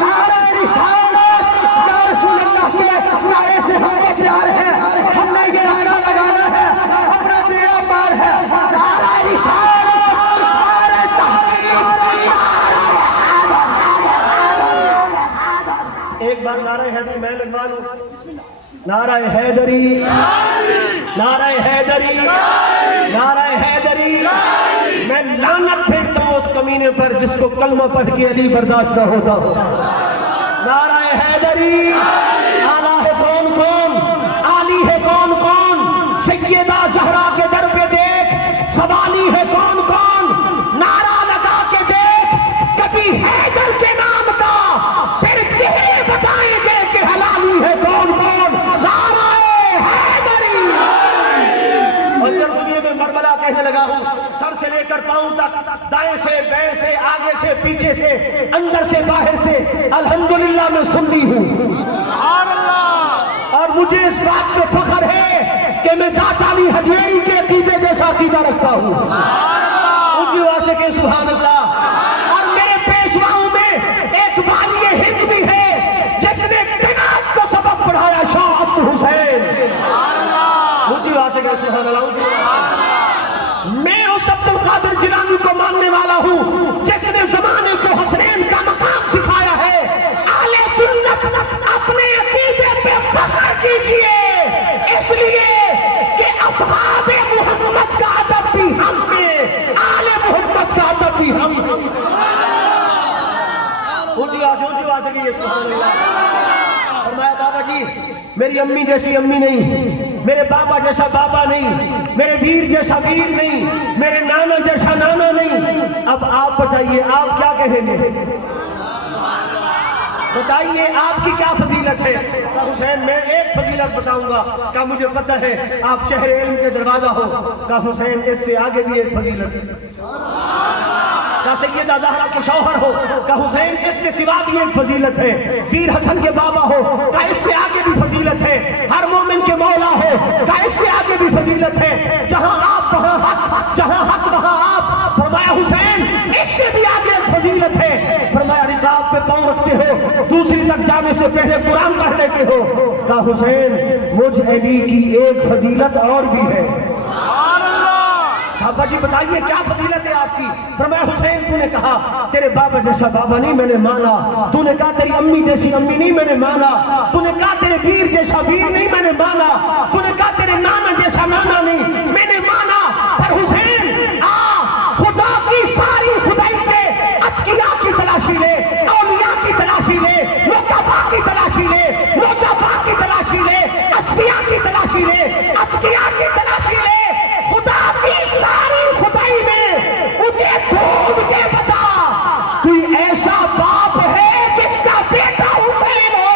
نعرہ رسالت، یا رسول اللہ کے نعرے سے ہم کو پیار ہے، ہم نے یہ نعرہ لگانا ہے، اپنا میرا پار ہے، نعرہ رسالت، نعرہ تحقیق، ایک بار نعرہ حیدری میں لگوا لوں، نعرہ حیدری، نعرہ حیدری، نعرہ حیدری، میں لعنت پھیرتا ہوں اس کمینے پر جس کو کلمہ پڑھ کے علی برداشت نہ ہوتا ہو۔ نعرہ حیدری، اعلیٰ ہے کون کون، عالی ہے کون کون، سیدہ زہرا کے در پہ بیں سے آگے سے پیچھے سے اندر سے باہر سے الحمدللہ میں سنی ہوں سبحان اللہ اور مجھے اس بات پہ فخر ہے کہ میں داتا علی حجویری کے عقیدے جیسا عقیدہ رکھتا ہوں اونچی آواز سے کہ سبحان اللہ اور میرے پیشواؤں میں ایک والی ہند بھی ہے جس نے قناعت کو سبق پڑھایا شاہ اسد حسین اونچی آواز سے کہ سبحان اللہ میں اس عبد القادر جیلانی کو ماننے والا ہوں جس نے زمانے کو حسنین کا مقام سکھایا ہے اہل سنت اپنے عقیدے پہ فخر کیجئے اس لیے کہ اصحاب محمد کا ادب بھی ہم میں اہل محمد کا ادب بھی ہم اونچی آواز سے کہ سبحان اللہ فرمایا بابا جی میری امی جیسی امی نہیں میرے بابا جیسا بابا نہیں میرے ویر جیسا ویر نہیں میرے نانا جیسا نانا نہیں اب آپ بتائیے آپ کیا کہیں گے بتائیے آپ کی کیا فضیلت ہے کہا حسین میں ایک فضیلت بتاؤں گا کہا مجھے پتہ ہے آپ شہر علم کے دروازہ ہو کہا حسین اس سے آگے بھی ایک فضیلت ہے کہا سیدہ زہرا کے شوہر ہو کہا حسین اس سے سوا بھی ایک فضیلت ہے پیر حسن کے بابا ہو کہا اس سے آگے بھی فضیلت ہے ہر مومن کے مولا ہو کہا اس سے آگے بھی فضیلت ہے جہاں آپ وہاں حق جہاں حق وہاں آپ فرمایا حسین اس سے بھی آگے ایک فضیلت ہے فرمایا رکاب پہ پاؤں رکھتے ہو دوسری تک جانے سے پہلے قرآن پڑھ لیتے ہو کہا حسین مجھ علی کی ایک فضیلت اور بھی ہے بابا جی بتائیے کیا فضیلت ہے آپ کی فرمایا حسین تو نے کہا تیرے بابا جیسا بابا نہیں میں نے مانا تو نے کہا تیری امی جیسی امی نہیں میں نے مانا تو نے کہا تیرے ویر جیسا ویر نہیں میں نے مانا تو نے کہا تیرے نانا جیسا نانا نہیں میں نے مانا پر حسین خدا کی ساری خدائی کے اتقیاء کی تلاشی لے اولیاء کی تلاشی لے نقبا کی تلاشی لے نجبا کی تلاشی لے اصفیاء کی تلاشی لے اتقیاء کی تلاشی لے خدا کی ساری خدائی میں مجھے ڈھونڈ کے بتا کوئی ایسا باپ ہے جس کا بیٹا حسین ہو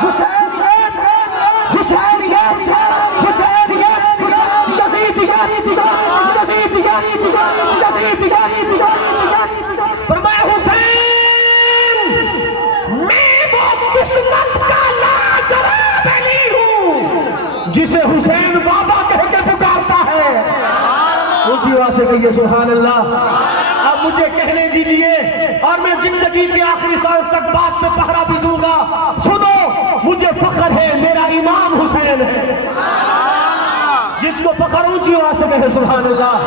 حسینیت حسینیت حسینیت یزیدیت یزیدیت یزیدیت فرمایا حسین میں وہ قسمت کا لاجواب علی ہوں جسے حسین بابا کہہ کے پکارتا ہے اونچی آواز سے کہیے سبحان اللہ اب مجھے کہنے دیجئے اور میں زندگی کے آخری سانس تک بات پہ پہرا بھی دوں گا سنو مجھے فخر ہے میرا امام حسین ہے جس کو فخر اونچی آواز سے کہے سبحان اللہ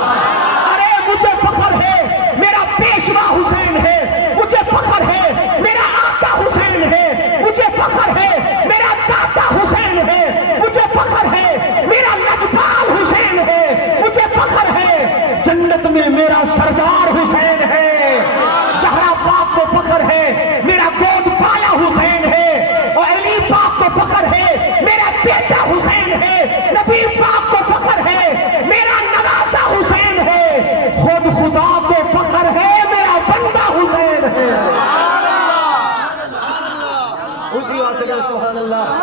ارے مجھے فخر ہے میرا پیشوا حسین ہے مجھے فخر ہے میرا آقا حسین ہے مجھے فخر ہے میرا داتا حسین ہے مجھے فخر ہے میرا لجپال حسین ہے مجھے فخر ہے جنت میں میرا سردار حسین ہے زہرا پاک کو فخر ہے میرا گود پالا حسین ہے اور علی پاک کو فخر ہے میرا بیٹا حسین ہے نبی پاک کو فخر ہے میرا نواسا حسین ہے خود خدا کو فخر ہے میرا بندہ حسین ہے اسی بات سے سبحان اللہ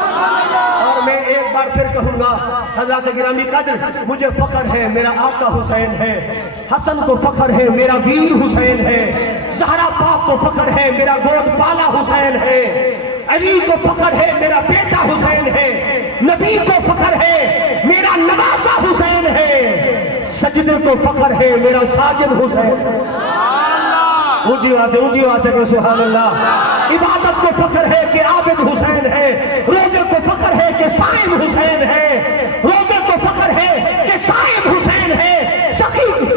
اور میں ایک بار پھر کہوں گا حضرات گرامی قدر مجھے فخر ہے میرا آقا حسین ہے حسن کو فخر ہے میرا ویر حسین ہے زہرا پاک کو فخر ہے میرا گود پالا حسین ہے علی کو فخر ہے میرا بیٹا حسین ہے نبی کو فخر ہے میرا نواسا حسین ہے سجدے کو فخر ہے میرا ساجد حسین اونچی آواز سے کہ سبحان اللہ عبادت کو فخر ہے کہ عابد حسین ہے روزے کو فخر ہے کہ صائم حسین ہے روزے کو فخر ہے کہ صائم حسین ہے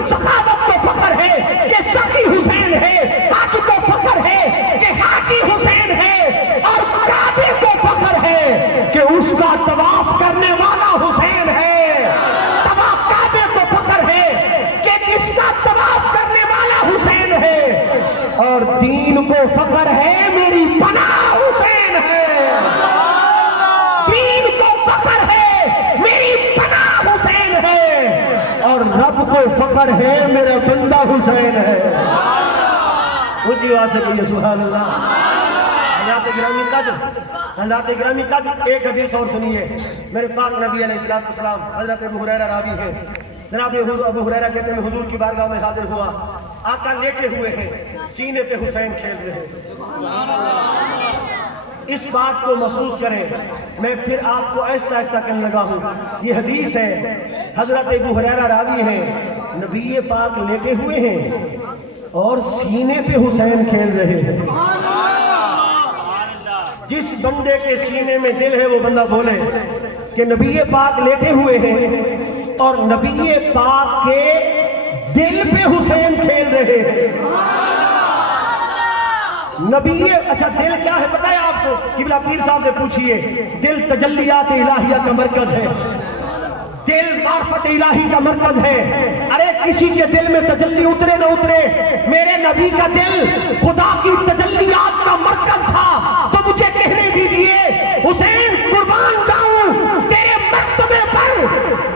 سخاوت کو فخر ہے کہ سخی حسین ہے حج کو فخر ہے کہ حاجی حسین ہے اور کعبے کو فخر ہے کہ اس کا طواف کرنے والا حسین ہے کعبے کو فخر ہے کہ جس کا طواف کرنے والا حسین ہے اور دین کو فخر ہے میری پناہ حسین ہے دین کو فخر ہے میری پناہ حسین ہے اور رب کو فخر ہے میرا بندہ حسین ہے اونچی آواز سے کہیے سبحان اللہ حضرات گرامی قدر ایک حدیث اور سنیے میرے پاک نبی علیہ السلام حضرت ابو ہریرہ راوی ہیں جناب ابو ہریرہ کہتے ہیں میں حضور کی بارگاہ میں حاضر ہوا، آقا لیٹے ہوئے ہیں، سینے پہ حسین کھیل رہے ہیں۔ اس بات کو محسوس کریں، میں پھر آپ کو آہستہ آہستہ کہنے لگا ہوں، یہ حدیث ہے، حضرت ابو ہریرہ راوی ہیں، نبی پاک لیٹے ہوئے ہیں اور سینے پہ حسین کھیل رہے ہیں۔ جس بندے کے سینے میں دل ہے وہ بندہ بولے کہ نبی پاک لیٹے ہوئے ہیں اور نبی پاک کے دل پہ حسین کھیل رہے ہیں۔ نبی اچھا دل کیا ہے پتہ ہے آپ کو؟ قبلہ پیر صاحب سے پوچھئے، دل تجلیات الہیہ کا مرکز ہے، دل معرفت الہی کا مرکز ہے۔ ارے کسی کے دل میں تجلی اترے نہ اترے، میرے نبی کا دل خدا کی تجلیات کا مرکز تھا، تو مجھے کہنے دیجئے حسین قربان جاؤں تیرے مرتبے پر،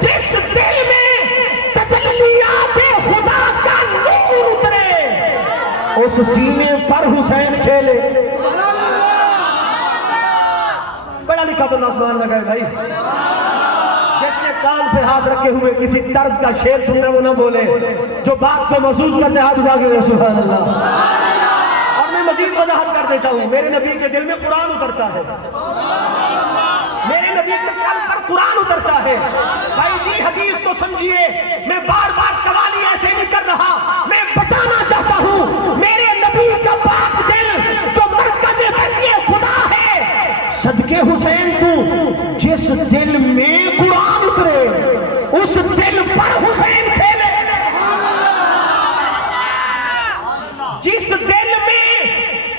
جس دل میں تجلیات خدا کا نور اترے اس سینے پر حسین کھیلے۔ بڑا لکھا بندہ آسمان لگا ہے بھائی، جس نے کان پہ ہاتھ رکھے ہوئے کسی طرز کا شعر سننا وہ نہ بولے، جو بات کو محسوس کرتے ہاتھ اٹھا کے سبحان اللہ۔ اور میں مزید وضاحت کر دیتا ہوں، میرے نبی کے دل میں قرآن اترتا ہے، میرے نبی کے قلب پر قرآن اترتا ہے۔ بھائی جی حدیث کو سمجھیے، میں بار بار قوالی ایسے نہیں کر رہا، میں بتانا چاہتا ہوں میرے نبی کا پاک دل جو مرکز بندی خدا ہے، صدقے حسین تو جس دل میں قرآن اترے اس دل پر حسین کھیلے، جس دل میں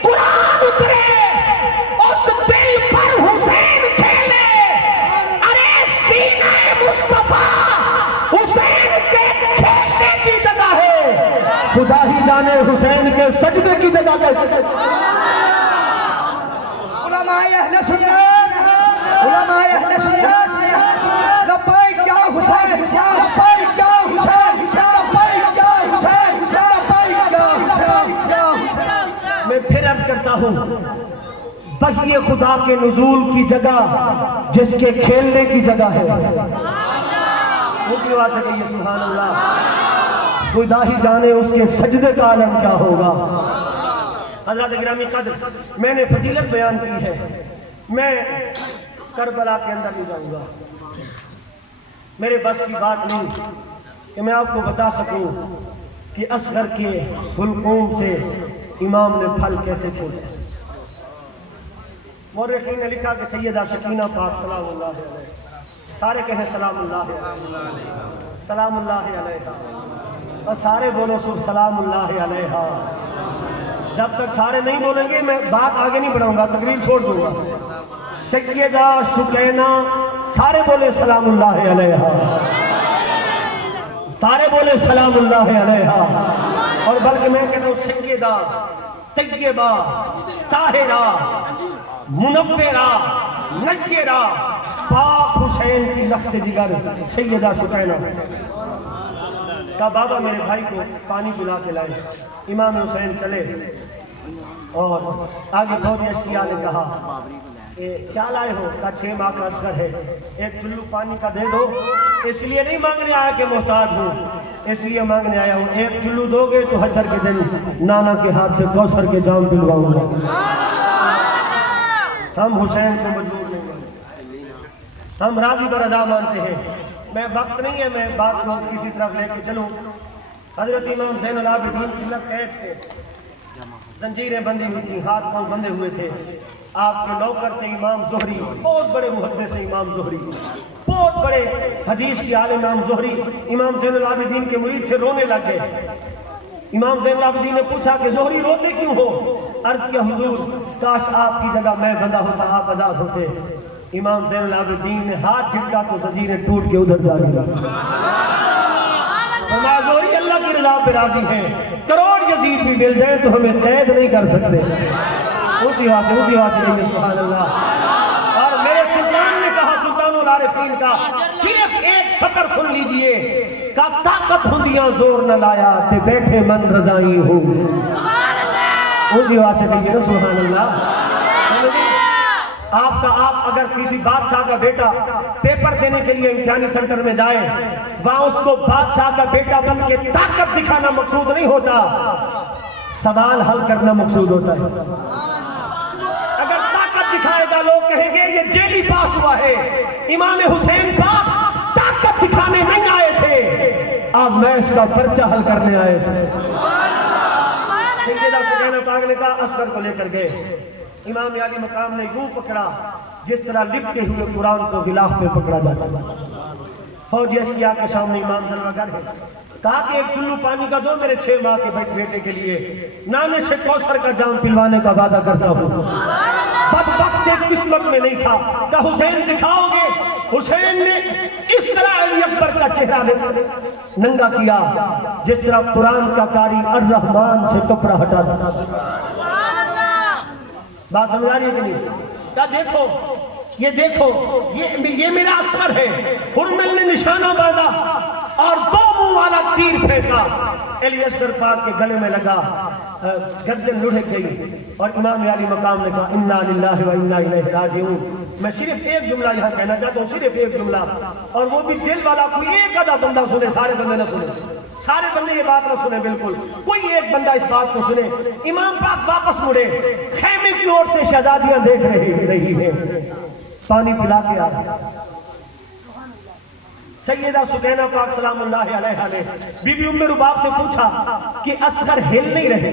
قرآن اترے اس دل پر حسین کھیلے۔ ارے سینہ مصطفیٰ حسین کے کھیلنے کی جگہ ہے، خدا ہی جانے حسین کے سجدے کی جگہ ہے۔ علماء اہل سنت، علماء اہل سنت، لبیک یا حسین، لبیک یا حسین، لبیک یا حسین، لبیک یا حسین۔ میں پھر عرض کرتا ہوں، وحی خدا کے نزول کی جگہ جس کے کھیلنے کی جگہ ہے، اسی بات سے کہیے سبحان اللہ۔ خدا ہی جانے اس کے سجدے کا عالم کیا ہوگا۔ حضرات گرامی قدر، میں نے فضیلت بیان کی ہے، میں کربلا کے اندر نہیں جاؤں گا، میرے بس کی بات نہیں کہ میں آپ کو بتا سکوں کہ اصغر کے حلقوم سے امام نے پھل کیسے کھوجا۔ مورخین نے لکھا کہ سیدہ شکینہ پاک سلام اللہ علیہ، سارے کہیں سلام اللہ علیہ، سلام اللہ علیہ، اور سارے بولو سب سلام اللہ علیہ۔ جب تک سارے نہیں بولیں گے میں بات آگے نہیں بڑھاؤں گا، تقریر چھوڑ دوں گا۔ سیدہ شکینہ سارے بولے سلام اللہ علیہ، سارے بولے سلام اللہ علیہ، اور بلکہ میں کہتا ہوں سیدہ طیبہ طاہرہ منورہ نجرہ پاک حسین کی لخت جگر سیدہ شکینہ کہا بابا میرے بھائی کو پانی پلا کے لائے۔ امام حسین چلے اور آگے فوجی اشتیاء نے کہا کہ کیا لائے ہو؟ کہا 6 ماہ کا اصغر ہے، ایک چلو پانی کا دے دو۔ اس لیے نہیں مانگنے آیا کہ محتاج ہوں، اس لیے مانگنے آیا ہوں ایک چلو دو گے تو حشر کے دن نانا کے ہاتھ سے کوثر کے جام پلواؤں گا۔ ہم حسین کو مجبور نہیں مانتے، ہم راضی برضا مانتے ہیں۔ میں وقت نہیں ہے میں بات کو کسی طرف لے کے چلوں۔ حضرت امام زین العابدین کی قید تھے، زنجیریں بندی ہوئی تھیں، ہاتھ پاؤں بندھے ہوئے تھے۔ آپ کے نوکر تھے امام زہری، بہت بڑے محدث ہیں امام زہری، بہت بڑے حدیث کے عالم امام زہری، امام زین العابدین کے مرید تھے، رونے لگ گئے۔ امام زین العابدین نے پوچھا کہ زہری روتے کیوں ہو؟ عرض کیا حضور کاش آپ کی جگہ میں بندہ ہوتا، آپ آزاد ہوتے۔ امام زین العابدین نے ہاتھ جھٹکا تو زنجیریں ٹوٹ کے ادھر جا گئی۔ فرمایا زہری اللہ کی رضا پہ راضی ہیں، کروڑ یزید بھی مل جائیں تو ہمیں قید نہیں کر سکتے۔ اونچی آواز سے کہیں سبحان اللہ۔ اور میرے سلطان نے کہا، سلطان العارفین کا صرف ایک سطر سن لیجئے، کہ طاقت ہندیاں زور نہ لایا تے بیٹھے من رضائی ہوں۔ اونچی آواز سے کہیں سبحان اللہ۔ آپ اگر کسی بادشاہ کا بیٹا پیپر دینے کے لیے امتحانی سینٹر میں جائے، وہاں اس کو بادشاہ کا بیٹا بن کے طاقت دکھانا مقصود نہیں ہوتا، سوال حل کرنا مقصود ہوتا ہے۔ اگر طاقت دکھائے گا لوگ کہیں گے یہ جیلی پاس ہوا ہے۔ امام حسین پاک طاقت دکھانے نہیں آئے تھے، آزمائش کا پرچہ حل کرنے آئے تھے۔ سیدہ سکینہ پاک نے کہا اصغر کو لے کر گئے، امام علی مقام نے یوں پکڑا جس طرح لپٹے ہوئے قرآن کو غلاف میں پکڑا جاتا ہے۔ فوجی اس کی آنکھ کے سامنے امام ذوالفقار ہے، کہا کہ ایک چلو پانی کا دو میرے 6 ماہ کے بیٹے کے لیے، نام سے کوثر کا جام پلوانے کا وعدہ کرتا ہوں۔ بدبخت قسمت میں نہیں تھا کہ حسین دکھاؤ گے۔ حسین نے اس طرح علی اکبر کا چہرہ ننگا کیا جس طرح قرآن کا قاری الرحمن سے کپڑا ہٹا دیتا۔ بات سمجھ آ رہی ہے کہ نہیں؟ کہا دیکھو یہ میرا اثر ہے۔ ہرمل نے نشانہ باندھا اور 2 منہ والا تیر پھینکا، علی اصغر پاک کے گلے میں لگا، گردن لڑھک گئی، اور امام علی مقام نے کہا انا للہ و انا الیہ راجعون۔ میں صرف ایک جملہ یہاں کہنا چاہتا ہوں، صرف ایک جملہ، اور وہ بھی دل والا، کوئی ایک آدھا بندہ سنے، سارے بندے نہ سنے، سارے بندے یہ بات نہ سنے، بالکل کوئی ایک بندہ اس بات کو سنے۔ امام پاک واپس مڑے، خیمے کی اور سے شہزادیاں دیکھ رہی ہیں، پانی پلا کے آ رہا۔ سیدہ سکینہ پاک سلام اللہ علیہا نے بی بی ام رباب سے پوچھا کہ اصغر ہل نہیں رہے،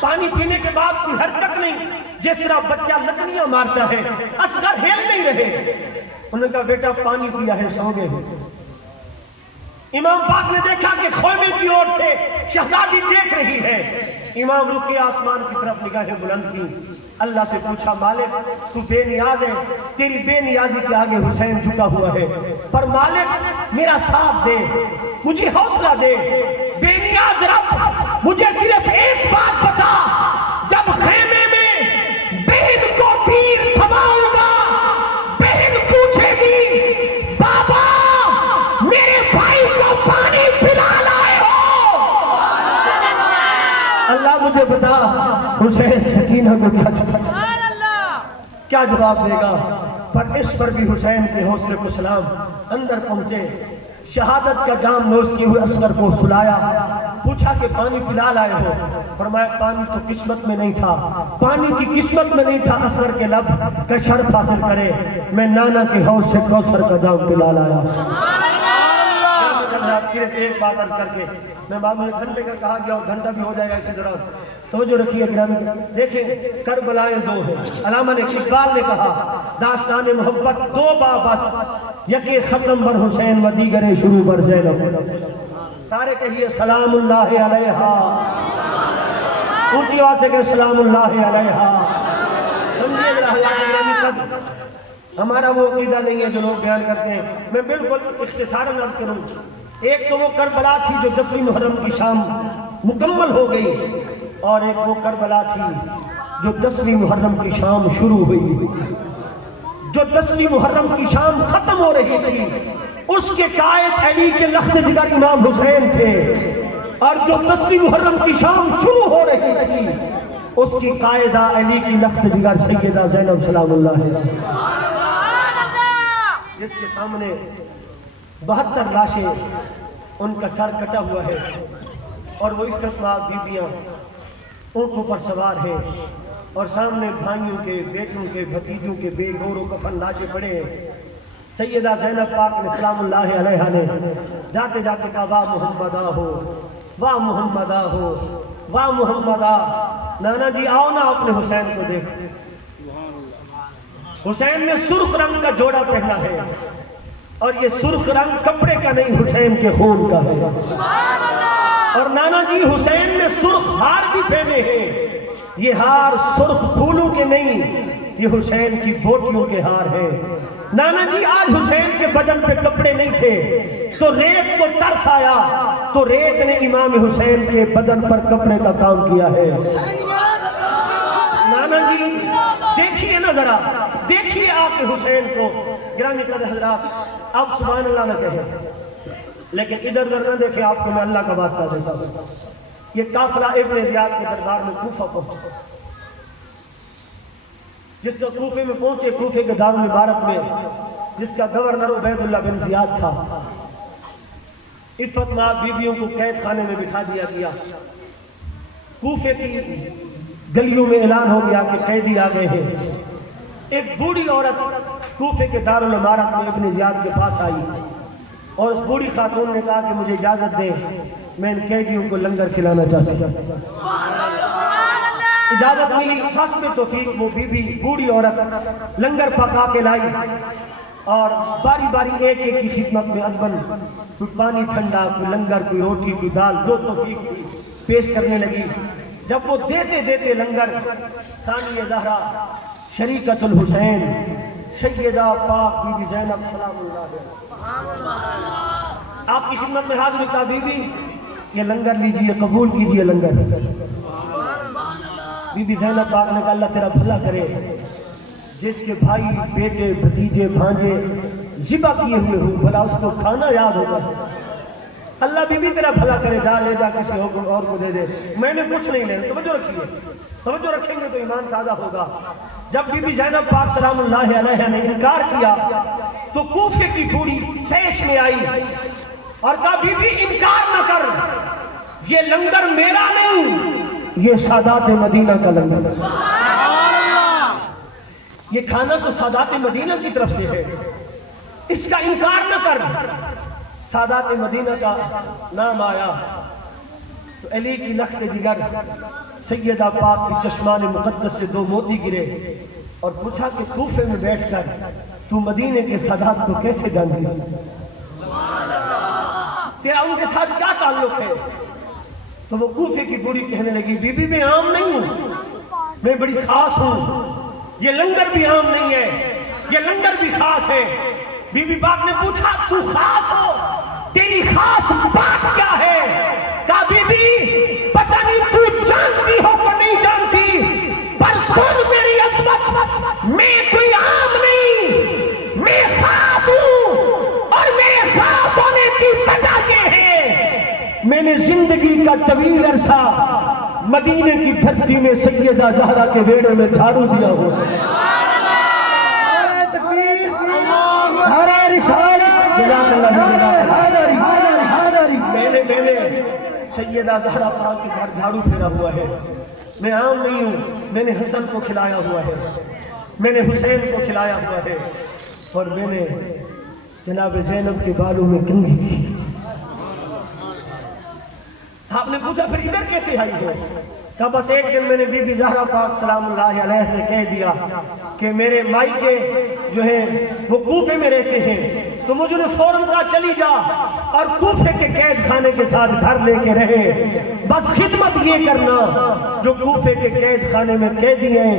پانی پینے کے بعد کوئی حرکت نہیں، جس طرح بچہ لکڑیاں مارتا ہے، اصغر ہل نہیں رہے۔ انہوں نے کہا بیٹا پانی پیا ہے، سو گئے۔ امام پاک نے دیکھا کہ خیمے کی اور سے شہزادی دیکھ رہی ہے۔ امام رکے آسمان کی طرف نگاہیں بلند کی، اللہ سے پوچھا مالک تو بے نیاز ہے، تیری بے نیازی کے آگے حسین جھکا ہوا ہے، پر مالک میرا ساتھ دے، مجھے حوصلہ دے۔ بے نیاز رب مجھے صرف ایک بات بتا، جب خیمے میں بہن کو تیر تھماؤں گا، بہن پوچھے گی بابا میرے بھائی کو پانی پلا لائے ہو، اللہ مجھے بتا حسین سکینہ کو کیا جواب دے گا؟ پر اس پر بھی حسین کے حوصلے کو سلام، اندر پہنچے، شہادت کا جام نوش کیے ہوئے اصغر کو سلایا، پوچھا کہ پانی پلا لائے ہو؟ فرمایا پانی تو قسمت میں نہیں تھا، پانی کی قسمت میں نہیں تھا اصغر کے لب کہ شرف حاصل کرے، میں نانا کے حوض سے کوثر کا جام پلا لایا۔ صرف ایک بات عرض کر کے میں بعد میں گھنٹے کا کہا گیا اور گھنٹہ بھی ہو جائے گا اسی طرح، توجہ رکھیے گرامی۔ دیکھیں کربلائیں 2 ہیں، علامہ نے اقبال نے کہا داستان محبت 2 بس، یکی ختم بر حسین و دیگر شروع بر زینب۔ سارے کہیے سلام اللہ علیہا، اونچی آواز سے کہ سلام اللہ علیہا۔ سمجھیے ذرا حضرات گرامی، قد ہمارا وہ عقیدہ نہیں ہے جو لوگ بیان کرتے ہیں، میں بالکل اختصاراً عرض کروں۔ ایک تو وہ کربلا تھی جو 10ویں محرم کی شام مکمل ہو گئی، اور ایک وہ کربلا تھی جو 10ویں محرم کی شام شروع ہوئی۔ جو 10ویں محرم کی شام ختم ہو رہی تھی اس کے قائد علی کے لخت جگر امام حسین تھے، اور جو 10ویں محرم کی شام شروع ہو رہی تھی اس کی قائدہ علی کی لخت جگر سیدہ زینب سلام اللہ علیہا، جس کے سامنے 72 لاشیں، ان کا سر کٹا ہوا ہے، اور وہ عزت مآب بیویاں اونٹوں پر سوار ہیں، اور سامنے بھائیوں کے، بیٹوں کے، بھتیجوں کے بے گور و کفن لاشیں پڑے ہیں۔ سیدہ زینب پاک نے سلام اللہ علیہا نے جاتے جاتے کہا واہ محمدہ ہو، واہ محمدہ ہو، واہ محمدہ۔ نانا جی آؤ نا اپنے حسین کو دیکھ۔ حسین نے سرخ رنگ کا جوڑا پہنا ہے، اور یہ سرخ رنگ کپڑے کا نہیں حسین کے خون کا ہے، اور نانا جی حسین نے سرخ ہار بھی پہنے ہیں، یہ ہار سرخ پھولوں کے نہیں، یہ حسین کی بوٹیوں کے ہار ہیں۔ نانا جی آج حسین کے بدن پہ کپڑے نہیں تھے تو ریت کو ترس آیا، تو ریت نے امام حسین کے بدن پر کپڑے کا کام کیا ہے۔ نانا جی دیکھیے نا ذرا، دیکھیے آپ کے حسین کو۔ گرامی قدر حضرات، اب سبحان اللہ نہ کہیں، لیکن ادھر ادھر نہ دیکھیں، آپ کو میں اللہ کا واسطہ دیتا ہوں۔ یہ قافلہ ابن زیاد کے دربار میں کوفہ پہنچا، جس سے کوفے میں پہنچے، کوفے کے دارالعمارت میں، جس کا گورنر عبید اللہ بن زیاد تھا۔ عفت مآب بیویوں کو قید خانے میں بٹھا دیا گیا۔ کوفے کی گلیوں میں اعلان ہو گیا کہ قیدی آ گئے ہیں۔ ایک بوڑھی عورت کوفے کے دارالعمارت میں ابن زیاد کے پاس آئی اور اس بوڑھی خاتون نے کہا کہ مجھے اجازت دیں، میں ان قیدیوں کو لنگر کھلانا چاہتی ہوں۔ اجازت ملی، حسب توفیق وہ بوڑھی عورت لنگر پکا کے لائی اور باری باری ایک ایک کی خدمت میں ادبن کوئی پانی ٹھنڈا، کوئی لنگر، کوئی روٹی، کوئی دال، جو توفیق تھی پیش کرنے لگی۔ جب وہ دیتے دیتے لنگر، ثانیہ زہرا شریکت الحسین سیدہ پاک بی بی زینب سلام اللہ علیہا آپ کی خدمت میں حاضر ہوتا، بی بی یہ لنگر لیجئے، قبول کیجئے لنگر۔ بی بی زینب پاک نے کہا اللہ تیرا بھلا کرے، جس کے بھائی، بیٹے، بھتیجے، بھانجے ذبح کیے ہوئے ہوں بھلا اس کو کھانا یاد ہوگا۔ اللہ بی بی تیرا بھلا کرے، جا لے جا کسی اور کو دے دے، میں نے کچھ نہیں لینا۔ توجہ رکھیے، توجہ رکھیں گے تو ایمان تازہ ہوگا۔ جب بی بی زینب پاک سلام اللہ علیہا نے انکار کیا تو کوفے کی بوڑھی پیش میں آئی اور کہا بی بی انکار نہ کر، یہ لنگر میرا نہیں، یہ سادات مدینہ کا لنگر، یہ کھانا تو سادات مدینہ کی طرف سے ہے، اس کا انکار نہ کر۔ سادات مدینہ کا نام آیا تو علی کی لخت جگر سیدہ پاک کی چشمان مقدس سے دو موتی گرے اور پوچھا کہ کوفے میں بیٹھ کر تو مدینے کے سادات کو کیسے جانتی؟ تیرا ان کے ساتھ کیا تعلق ہے؟ تو وہ کوفے کی بوڑھی کہنے لگی بی بی میں عام نہیں ہوں، میں بڑی خاص ہوں، یہ لنگر بھی عام نہیں ہے، یہ لنگر بھی خاص ہے۔ بی بی پاک نے پوچھا تو خاص ہو، تیری خاص بات کیا ہے؟ کہا بی بی پتہ نہیں تو جانتی ہو کہ نہیں جانتی، پر سن میری عصمت، میں کوئی عام نہیں، میں خاص ہوں، اور میرے خاص ہونے کی وجہ یہ ہے میں نے زندگی کا طویل عرصہ مدینے کی دھرتی میں سیدہ زہرا کے بیڑے میں جھاڑو دیا ہوا۔ میں نے سیدہ زہرا پاک کے گھر جھاڑو پھیرا ہوا ہے، میں عام نہیں ہوں، میں نے حسن کو کھلایا ہوا ہے، میں نے حسین کو کھلایا ہوا ہے، اور میں نے جناب زینب کے بالوں میں کنگھی کی۔ آپ نے پوچھا پھر ادھر کیسے آئی ہے؟ کہا بس ایک دن میں نے بی بی زہرا پاک سلام اللہ علیہ سے کہہ دیا کہ میرے مائی کے جو ہیں وہ کوفے میں رہتے ہیں، تو مجھے نے فوراً کہا چلی جا اور کوفے کے قید خانے کے ساتھ گھر لے کے رہے، بس خدمت یہ کرنا جو کوفے کے قید خانے میں قیدی ہیں،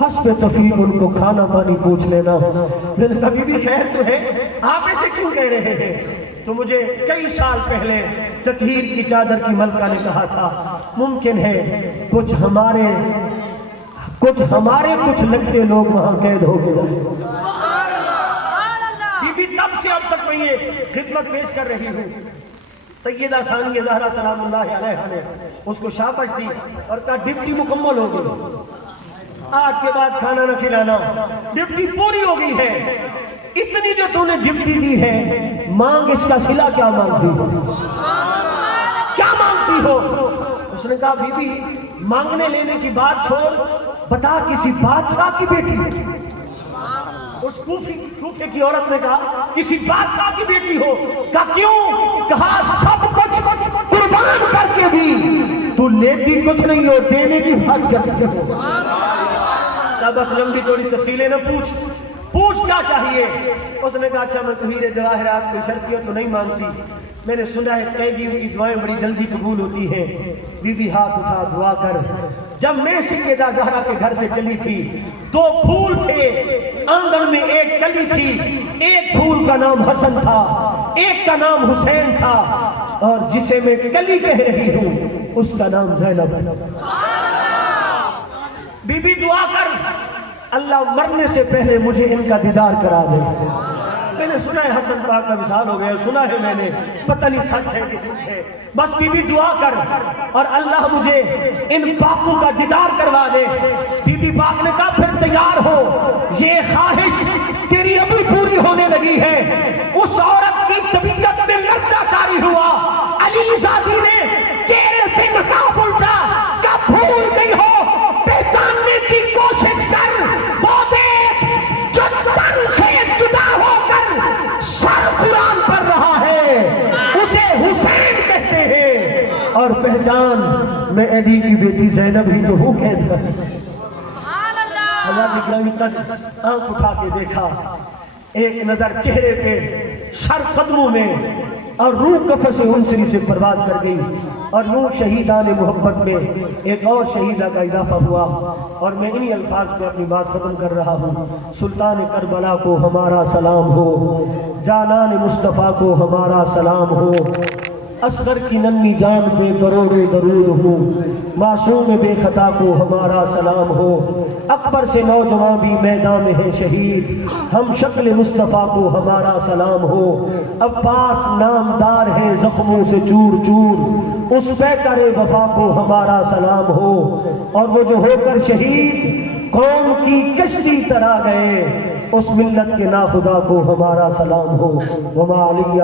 حسب توفیق ان کو کھانا پانی پوچھ لینا۔ میں نے کہا بی بی خیر تو ہے، آپ ایسے کیوں کہہ رہے ہیں؟ تو مجھے کئی سال پہلے تطہیر کی چادر کی ملکہ نے کہا تھا ممکن ہے کچھ ہمارے کچھ لگتے لوگ وہاں قید ہو کے جائیں۔ بی بی تب سے اب تک میں یہ خدمت پیش کر رہی ہوں۔ سیدہ ثانیہ زہرا سلام اللہ علیہا نے اس کو شاباش دی اور کہا ڈپٹی مکمل ہو گئی، آج کے بعد کھانا نہ کھلانا، ڈپٹی پوری ہو گئی ہے۔ اتنی جو تو نے ڈپٹی دی ہے، مانگ اس کا صلہ کیا مانگتی ہو؟ کیا مانگتی ہو؟ اس نے کہا بی بی مانگنے لینے کی بات چھوڑ، بتا کسی بادشاہ کی بیٹی؟ اس کوفے کی عورت نے کہا کسی بادشاہ کی بیٹی ہو؟ کہا کیوں؟ کہا سب کچھ قربان کر کے بھی تو لیتی کچھ نہیں ہو، دینے کی بات کرتے ہو۔ بس لمبی تھوڑی تفصیلیں نہ پوچھ کیا چاہیے؟ اس نے کہا اچھا میں ہیرے جواہرات کوئی شرطیت تو نہیں مانگتی، میں نے سنا ہے قیدیوں کی دعائیں بڑی جلدی قبول ہوتی ہیں۔ بی بی ہاتھ اٹھا دعا کر۔ جب میں سیدہ زہرا کے گھر سے چلی تھی، دو پھول تھے آنگن میں، ایک کلی تھی، ایک پھول کا نام حسن تھا، ایک کا نام حسین تھا، اور جسے میں کلی کہہ رہی ہوں اس کا نام زینب ہے۔ بی بی دعا کر اللہ مرنے سے پہلے مجھے ان کا دیدار کرا دے۔ میں نے سنا ہے حسن پاک کا وصال ہو گیا، سنا ہے میں نے، پتہ نہیں سچ ہے کہ جھوٹ ہے، بس بی بی دعا کر اور اللہ مجھے ان پاکوں کا دیدار کروا دے۔ بی بی پاک نے کہا پھر تیار ہو، یہ خواہش تیری ابھی پوری ہونے لگی ہے۔ اس عورت کی طبیعت میں لرزہ طاری ہوا، علی زادی نے چہرے سے نقاب الٹا، کب بھول گئی ہو پہچاننے کی کوشش کر، وہ دیکھ جو تن سے جدا ہو کر سر قرآن پڑھ رہا ہے، اسے حسین کہتے ہیں، اور پہچان میں علی کی بیٹی زینب ہی تو ہوں قید کر۔ حضرت گرامی تک آنکھ اٹھا کے دیکھا، ایک نظر چہرے پہ، سر قدموں میں، اور روح کفر سے انسری سے پرواز کر گئی، اور نور شہیدان محبت میں ایک اور شہیدہ کا اضافہ ہوا۔ اور میں انہی الفاظ میں اپنی بات ختم کر رہا ہوں۔ سلطان کربلا کو ہمارا سلام ہو، جانان مصطفیٰ کو ہمارا سلام ہو، اصغر کی ننھی جان پہ کروڑوں درود ہوں، معصوم بے خطا کو ہمارا سلام ہو، اکبر سے نوجوان بھی میدان میں ہے شہید، ہم شکل مصطفیٰ کو ہمارا سلام ہو، عباس نامدار ہے زخموں سے چور چور، اس پہ کرے وفا کو ہمارا سلام ہو، اور وہ جو ہو کر شہید قوم کی کشتی ترا گئے، اس ملت کے ناخدا کو ہمارا سلام ہو۔ وما علیہ